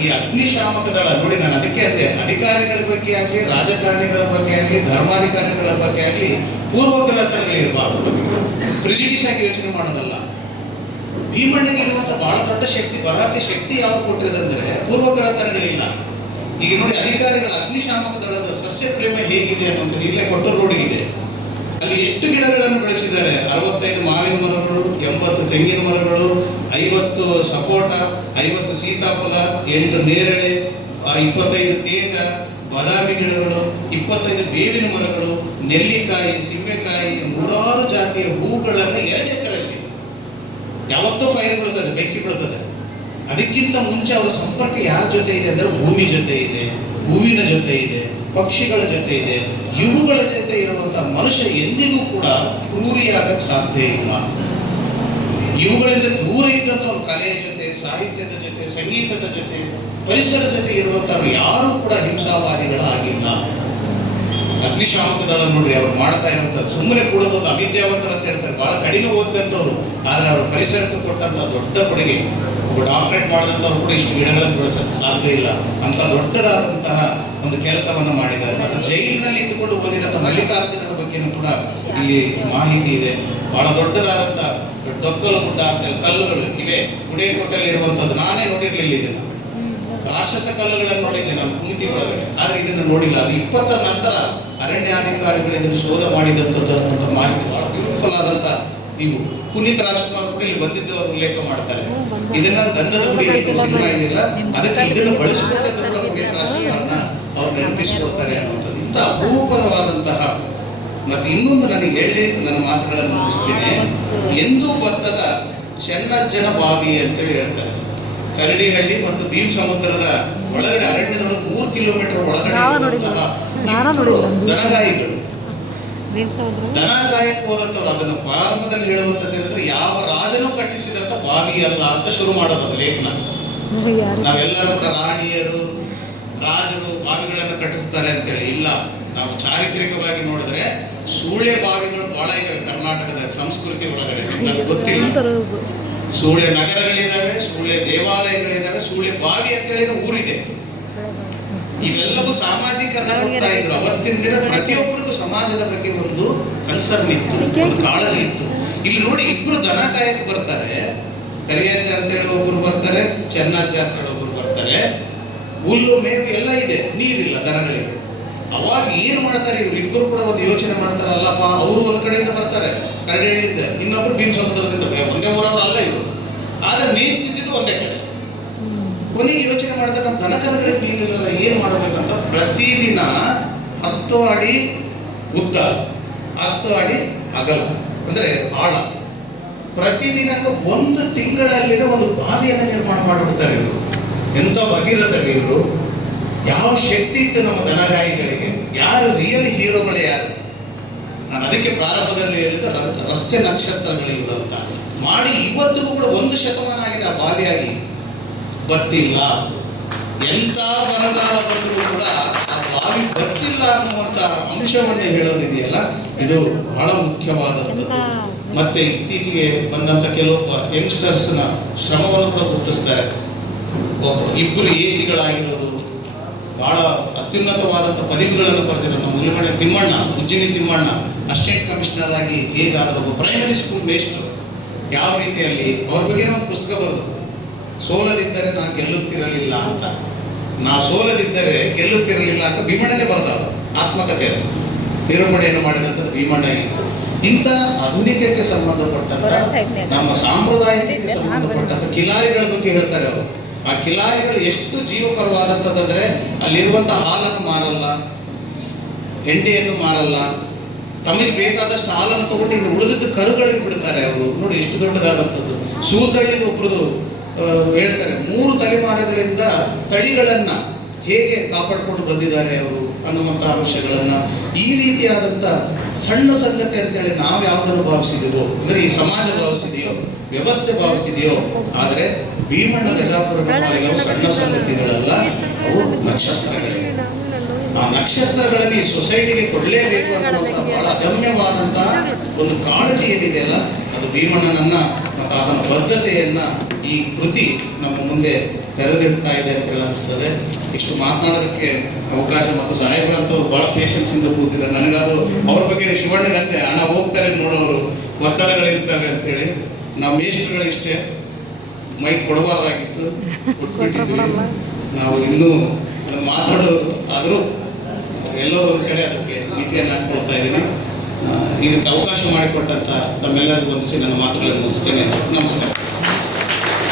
ಈ ಅಗ್ನಿಶಾಮಕ ದಳ ನೋಡಿ, ನಾನು ಅದಕ್ಕೆ ಅಂದೆ, ಅಧಿಕಾರಿಗಳ ಬಗ್ಗೆ ಆಗಲಿ, ರಾಜಕಾರಣಿಗಳ ಬಗ್ಗೆ ಆಗಲಿ, ಧರ್ಮಾಧಿಕಾರಿಗಳ ಬಗ್ಗೆ ಆಗಲಿ ಪೂರ್ವಗ್ರಹಗಳಿರಬಾರ್ದು. ಪ್ರಿಜುಡಿಸ್ ಆಗಿ ಯೋಚನೆ ಮಾಡೋದಲ್ಲ. ಭೀಮಣ್ಣಗೆ ಇರುವಂಥ ಬಹಳ ದೊಡ್ಡ ಶಕ್ತಿ, ಬರಹಕ್ಕೆ ಶಕ್ತಿ ಯಾವಾಗ ಕೊಟ್ಟಿರೋದಂದ್ರೆ ಪೂರ್ವಗ್ರಹಗಳಿಲ್ಲ. ಈಗ ನೋಡಿ, ಅಧಿಕಾರಿಗಳ ಅಗ್ನಿಶಾಮಕ ದಳದ ಸಸ್ಯ ಪ್ರೇಮ ಹೇಗಿದೆ ಅನ್ನೋದು ಇಲ್ಲೇ ಕೊಟ್ಟೂರು ರೋಡಿಗಿದೆ. ಅಲ್ಲಿ ಎಷ್ಟು ಗಿಡಗಳನ್ನು ಬೆಳೆಸಿದ್ದಾರೆ. 65 ಮಾವಿನ ಮರಗಳು, 80 ತೆಂಗಿನ ಮರಗಳು, 50 ಸಪೋಟ, 50 ಸೀತಾಫಲ, 8 ನೇರಳೆ, 25 ತೇಗ, ಬಾದಾಮಿ ಗಿಡಗಳು, 25 ಬೇವಿನ ಮರಗಳು, ನೆಲ್ಲಿಕಾಯಿ, ಸೀಮೆಕಾಯಿ, 100 ಜಾತಿಯ ಹೂಗಳನ್ನು 2 ಎಕರೆಯಲ್ಲಿ. ಯಾವತ್ತೂ ಫೈರ್ ಬೀಳ್ತದೆ, ಬೆಂಕಿ ಬೀಳ್ತದೆ. ಅದಕ್ಕಿಂತ ಮುಂಚೆ ಅವರ ಸಂಪರ್ಕ ಯಾರ ಜೊತೆ ಇದೆ ಅಂದರೆ ಭೂಮಿ ಜೊತೆ ಇದೆ, ಹೂವಿನ ಜೊತೆ ಇದೆ, ಪಕ್ಷಿಗಳ ಜೊತೆ ಇದೆ. ಇವುಗಳ ಜೊತೆ ಇರುವಂಥ ಮನುಷ್ಯ ಎಂದಿಗೂ ಕೂಡ ಕ್ರೂರಿಯಾಗಕ್ಕೆ ಸಾಧ್ಯ ಇಲ್ಲ. ಇವುಗಳಿಂದ ದೂರ ಇದ್ದಂಥ ಒಂದು ಕಲೆಯ ಜೊತೆ, ಸಾಹಿತ್ಯದ ಜೊತೆ, ಸಂಗೀತದ ಜೊತೆ, ಪರಿಸರ ಜೊತೆ ಇರುವಂಥವ್ರು ಯಾರೂ ಕೂಡ ಹಿಂಸಾವಾದಿಗಳಾಗಿಲ್ಲ. ಅಗ್ನಿಶಾಮಕ ದಳ ನೋಡ್ರಿ, ಅವ್ರು ಮಾಡ್ತಾ ಇರುವಂಥದ್ದು ಸುಮ್ಮನೆ ಕೂಡೋದು ಅವಿದ್ಯಾವಂತರು ಅಂತ ಹೇಳ್ತಾರೆ, ಬಹಳ ಕಡಿಮೆ ಓದಿದಂಥವ್ರು. ಆದರೆ ಅವ್ರ ಪರಿಸರಕ್ಕೆ ಕೊಟ್ಟಂಥ ದೊಡ್ಡ ಕೊಡುಗೆ. ಒಬ್ಬ ಡಾಕ್ಟರೇಟ್ ಮಾಡಿದಂಥವ್ರು ಕೂಡ ಇಷ್ಟು ಗಿಡಗಳನ್ನು ಬೆಳೆಸೋಕ್ಕೆ ಸಾಧ್ಯ ಇಲ್ಲ. ಅಂತ ದೊಡ್ಡದಾದಂತಹ ಒಂದು ಕೆಲಸವನ್ನು ಮಾಡಿದ್ದಾರೆ. ಮತ್ತು ಜೈಲಿನಲ್ಲಿ ಇದ್ದುಕೊಂಡು ಓದಿದಂಥ ಮಲ್ಲಿಕಾರ್ಜುನರ ಬಗ್ಗೆನೂ ಕೂಡ ಇಲ್ಲಿ ಮಾಹಿತಿ ಇದೆ. ಬಹಳ ದೊಡ್ಡದಾದಂಥ ಡೊಕ್ಕಲು ಗುಡ್ಡ ಅಂತ ಕಲ್ಲುಗಳು ಇವೆ ಗುಡೇಕೋಟೆಯಲ್ಲಿ ಇರುವಂಥದ್ದು. ನಾನೇ ನೋಡಿರ್ಲಿಲ್ಲ ಇದನ್ನು. ರಾಕ್ಷಸ ಕಲ್ಲುಗಳನ್ನು ನೋಡಿದ್ದೆ ನಾನು ಕುಂತಿ ಒಳಗಡೆ, ಆದರೆ ಇದನ್ನು ನೋಡಿಲ್ಲ. ಅದು 20ರ ನಂತರ ಅರಣ್ಯಾಧಿಕಾರಿಗಳು ಇದನ್ನು ಶೋಧ ಮಾಡಿದಂಥದ್ದು ಅನ್ನುವಂಥ ಮಾಹಿತಿ ಬಹಳ ಬ್ಯೂಟಿಫುಲ್ ಆದಂಥ. ನೀವು ಪುನೀತ್ ರಾಜ್ಕುಮಾರ್ ಕೂಡ ಇಲ್ಲಿ ಬಂದಿದ್ದವರು ಉಲ್ಲೇಖ ಮಾಡ್ತಾರೆ. ಇದನ್ನ ಗಂಧದ ಗುಡಿ ಸಿನಿಮಾ ಇದೆಯಲ್ಲ, ಅದಕ್ಕೆ ಇದನ್ನು ಬಳಸಿಕೊಂಡಂತ ಕೂಡ ಪುನೀತ್ ರಾಜ್ಕುಮಾರ್ನ ಅವ್ರು ನೆನಪಿಸಿಕೊಳ್ತಾರೆ ಅನ್ನುವಂಥದ್ದು. ಇಂಥ ಅಪರೂಪವಾದಂತಹ. ಮತ್ತೆ ಇನ್ನೊಂದು ನನಗೆ ಹೇಳಿ ನನ್ನ ಮಾತುಗಳನ್ನು ಮುಗಿಸ್ತೇನೆ. ಎಂದೂ ಬರ್ತದ ಚೆನ್ನಜ್ಜನ ಬಾವಿ ಅಂತೇಳಿ ಹೇಳ್ತಾರೆ. ಕರಡಿಹಳ್ಳಿ ಮತ್ತು ಭೀಮ್ ಸಮುದ್ರದ ಒಳಗಡೆ ಅರಣ್ಯದೊಳಗೆ 3 ಕಿಲೋಮೀಟರ್ ಒಳಗಡೆ ದನಗಾಯಿಗಳು, ದನಗಾಯಕ್ಕೆ ಹೋದಂಥವ್ರು ಅದನ್ನು ಪ್ರಾರಂಭದಲ್ಲಿ ಹೇಳುವಂಥದ್ದು ಹೇಳಿದ್ರೆ ಯಾವ ರಾಜನು ಕಟ್ಟಿಸಿದಂಥ ಬಾವಿ ಅಲ್ಲ ಅಂತ ಶುರು ಮಾಡೋದು ಅದು ಲೇಖನ. ನಾವೆಲ್ಲರೂ ಕೂಡ ರಾಣಿಯರು, ರಾಜರು ಬಾವಿಗಳನ್ನು ಕಟ್ಟಿಸ್ತಾರೆ ಅಂತೇಳಿ ಇಲ್ಲ. ನಾವು ಚಾರಿತ್ರಿಕವಾಗಿ ನೋಡಿದ್ರೆ ಸೂಳೆ ಬಾವಿಗಳು ಬಹಳ ಇದೆ ಕರ್ನಾಟಕದ ಸಂಸ್ಕೃತಿ ಒಳಗಡೆ. ನಮ್ಗೆ ಗೊತ್ತಿಲ್ಲ. ಸೂಳೆ ನಗರಗಳಿದ್ದಾವೆ, ಸೂಳೆ ದೇವಾಲಯಗಳಿದ್ದಾವೆ, ಸೂಳೆ ಬಾವಿ ಅಂತೇಳಿ ಊರಿದೆ. ಇವೆಲ್ಲವೂ ಸಾಮಾಜೀಕರಣ ಮಾಡ್ತಾ ಇದ್ರು. ಅವತ್ತಿನ ದಿನ ಪ್ರತಿಯೊಬ್ಬರಿಗೂ ಸಮಾಜದ ಬಗ್ಗೆ ಒಂದು ಕನ್ಸರ್ನ್ ಇತ್ತು, ಒಂದು ಕಾಳಜಿ ಇತ್ತು. ಇಲ್ಲಿ ನೋಡಿ, ಇಬ್ರು ದನ ಕಾಯಕ್ಕೆ ಬರ್ತಾರೆ. ಕರಿಯಜ್ಜ ಅಂತೇಳಿ ಒಬ್ರು ಬರ್ತಾರೆ, ಚೆನ್ನಜ್ಜ ಅಂತೇಳಿ ಒಬ್ರು ಬರ್ತಾರೆ. ಹುಲ್ಲು ಮೇವು ಎಲ್ಲ ಇದೆ, ನೀರಿಲ್ಲ ದನಗಳಿಗೆ. ಅವಾಗ ಏನು ಮಾಡ್ತಾರೆ ಇವ್ರಿಬ್ಬರು ಕೂಡ ಒಂದು ಯೋಚನೆ ಮಾಡ್ತಾರೆ. ಅಲ್ಲಪ್ಪ, ಅವರು ಒಂದು ಕಡೆಯಿಂದ ಬರ್ತಾರೆ ಕರಡಿಹಳ್ಳಿಯಿಂದ, ಇನ್ನೊಬ್ರು ಭೀಮ್ ಸಮುದ್ರದಿಂದ. ಒಂದೇ ಊರವ್ರು ಅಲ್ಲ ಇವರು, ಆದ್ರೆ ಮೇಯಿಸ್ತಿದ್ದು ಒಂದೇ ಕಡೆ. ಕೊನೆಗೆ ಯೋಚನೆ ಮಾಡಿದ್ರೆ ನಮ್ಮ ದನಕರುಗಳಿಗೆ ನೀರಿಲ್ಲ, ಏನು ಮಾಡಬೇಕಂತ ಪ್ರತಿದಿನ 10 ಅಡಿ ಉದ್ದ, 10 ಅಡಿ ಅಗಲ, ಅಂದ್ರೆ ಆಳ, ಪ್ರತಿದಿನ 1 ತಿಂಗಳಲ್ಲಿನ ಒಂದು ಬಾವಿಯನ್ನು ನಿರ್ಮಾಣ ಮಾಡಿಬಿಡ್ತಾರೆ ಇವರು. ಎಂಥ ಭಗೀರಥ ಇವರು. ಯಾವ ಶಕ್ತಿ ಇತ್ತು ನಮ್ಮ ದನಗಾಯಿಗಳಿಗೆ. ಯಾರು ರಿಯಲ್ ಹೀರೋಗಳು ಯಾರು? ನಾನು ಅದಕ್ಕೆ ಪ್ರಾರಂಭದಲ್ಲಿ ಹೇಳಿದ ರಸ್ತೆ ನಕ್ಷತ್ರಗಳಿಲ್ಲ ಅಂತ ಮಾಡಿ ಇವತ್ತಿಗೂ ಕೂಡ 1 ಶತಮಾನ ಆಗಿದೆ ಆ ಬಾವಿಯಾಗಿ. ಬರ್ತಿಲ್ಲ. ಎಂಥ ಬರಗಾಲ ಬಂದರೂ ಕೂಡ ಆ ಬಾವಿ ನಮಗೆ ಗೊತ್ತಿಲ್ಲ ಅನ್ನುವಂಥ ಅಂಶವನ್ನು ಹೇಳೋದಿದೆಯಲ್ಲ, ಇದು ಬಹಳ ಮುಖ್ಯವಾದದ್ದು. ಮತ್ತೆ ಇತ್ತೀಚೆಗೆ ಬಂದಂಥ ಕೆಲವು ಯಂಗ್ಸ್ಟರ್ಸ್ನ ಶ್ರಮವನ್ನು ಕೂಡ ಗುರುತಿಸ್ತಾರೆ. ಇಬ್ಬರು ಎಸಿಗಳಾಗಿರೋದು, ಬಹಳ ಅತ್ಯುನ್ನತವಾದಂಥ ಪದವಿಗಳನ್ನು ಪಡೆದಿರೋ ನಮ್ಮ ಮುಲಿಮನೆ ತಿಮ್ಮಣ್ಣ, ಉಜ್ಜಿನಿ ತಿಮ್ಮಣ್ಣ ಅಸಿಸ್ಟೆಂಟ್ ಕಮಿಷನರ್ ಆಗಿ ಹೇಗಾದರೂ ಪ್ರೈಮರಿ ಸ್ಕೂಲ್ ಮೇಸ್ಟ್ರು ಯಾವ ರೀತಿಯಲ್ಲಿ ಅವ್ರ ಬಗ್ಗೆ ಒಂದು ಪುಸ್ತಕ ಬರೆದು, ಸೋಲದಿದ್ದರೆ ನಾನು ಗೆಲ್ಲುತ್ತಿರಲಿಲ್ಲ ಅಂತ, ನಾ ಸೋಲದಿದ್ದರೆ ಗೆಲ್ಲುತ್ತಿರಲಿಲ್ಲ ಅಂತ ಭೀಮಣ್ಣನೇ ಬರೆದವರು ಆತ್ಮಕಥೆ, ನಿರೂಪಣೆಯನ್ನು ಮಾಡಿದಂಥದ್ದು ಭೀಮಣ್ಣ. ಇಂಥ ಆಧುನಿಕಕ್ಕೆ ಸಂಬಂಧಪಟ್ಟಂಥ ನಮ್ಮ ಸಾಂಪ್ರದಾಯಿಕಕ್ಕೆ ಸಂಬಂಧಪಟ್ಟಂಥ ಕಿಲಾರಿಗಳ ಬಗ್ಗೆ ಹೇಳ್ತಾರೆ ಅವರು. ಆ ಕಿಲಾರಿಗಳು ಎಷ್ಟು ಜೀವಪರವಾದಂಥದ್ದಂದರೆ ಅಲ್ಲಿರುವಂಥ ಹಾಲನ್ನು ಮಾರಲ್ಲ, ಹೆಂಡಿಯನ್ನು ಮಾರಲ್ಲ, ತಮಗೆ ಬೇಕಾದಷ್ಟು ಹಾಲನ್ನು ತಗೊಂಡು ಇನ್ನು ಉಳಿದಿದ್ದು ಕರುಗಳಿಗೆ ಬಿಡ್ತಾರೆ ಅವರು. ನೋಡಿ ಎಷ್ಟು ದೊಡ್ಡದಾದಂಥದ್ದು. ಸೂಲ್ದಳ್ಳಿದ ಒಬ್ಬರದು ಹೇಳ್ತಾರೆ, 3 ತಲೆಮಾರುಗಳಿಂದ ತಳಿಗಳನ್ನು ಹೇಗೆ ಕಾಪಾಡಿಕೊಂಡು ಬಂದಿದ್ದಾರೆ ಅವರು ಅನ್ನುವಂಥ ಅಂಶಗಳನ್ನು, ಈ ರೀತಿಯಾದಂಥ ಸಣ್ಣ ಸಂಗತಿ ಅಂತೇಳಿ ನಾವು ಯಾವುದನ್ನು ಭಾವಿಸಿದೆವೋ, ಅಂದರೆ ಈ ಸಮಾಜ ಭಾವಿಸಿದೆಯೋ, ವ್ಯವಸ್ಥೆ ಭಾವಿಸಿದೆಯೋ, ಆದರೆ ಭೀಮಣ್ಣ ಗಜಾಪುರ ಮಾಲಿಗಳು ಸಣ್ಣ ಸಂಗತಿಗಳಲ್ಲ, ಅವು ನಕ್ಷತ್ರಗಳೇ. ಆ ನಕ್ಷತ್ರಗಳಲ್ಲಿ ಈ ಸೊಸೈಟಿಗೆ ಕೊಡಲೇಬೇಕು ಅನ್ನುವಂಥ ಬಹಳ ಅದಮ್ಯವಾದಂತಹ ಒಂದು ಕಾಳಜಿ ಏನಿದೆಯಲ್ಲ, ಅದು ಭೀಮಣ್ಣನನ್ನ ಮತ್ತು ಅದರ ಬದ್ಧತೆಯನ್ನ ಈ ಕೃತಿ ನಮ್ಮ ಮುಂದೆ ತೆರೆದಿಡ್ತಾ ಇದೆ ಅಂತ ಅನಿಸ್ತದೆ. ಇಷ್ಟು ಮಾತನಾಡೋದಕ್ಕೆ ಅವಕಾಶ ಮತ್ತು ಸಾಹೇಬರಂತೂ ಬಹಳ ಪೇಷನ್ಸ್ ಇಂದ ಕೂತಿದ್ದಾರೆ. ನನಗದು ಅವ್ರ ಬಗ್ಗೆ ಶಿವಣ್ಣಗಂತೆ ಹಣ ಹೋಗ್ತಾರೆ ನೋಡೋರು, ಒತ್ತಡಗಳಿರ್ತವೆ ಅಂತೇಳಿ. ನಾವು ಮೇಷ್ಟ್ರುಗಳಿಷ್ಟೇ ಮೈಕ್ ಕೊಡಬಾರ್ದಾಗಿತ್ತು, ಕೊಟ್ಬಿಟ್ಟಿದ್ವಿ. ನಾವು ಇನ್ನೂ ಮಾತಾಡೋದು ಆದರೂ ಎಲ್ಲೋ ಒಂದು ಕಡೆ ಅದಕ್ಕೆ ಮಿತಿಯನ್ನು ಹಾಕೊಳ್ತಾ ಇದ್ದೀನಿ. ಇದಕ್ಕೆ ಅವಕಾಶ ಮಾಡಿಕೊಟ್ಟಂತ ತಮ್ಮೆಲ್ಲರಿಗೂ ವಂದಿಸಿ ನನ್ನ ಮಾತುಗಳನ್ನು ಮುಗಿಸ್ತೇನೆ. ನಮಸ್ಕಾರ.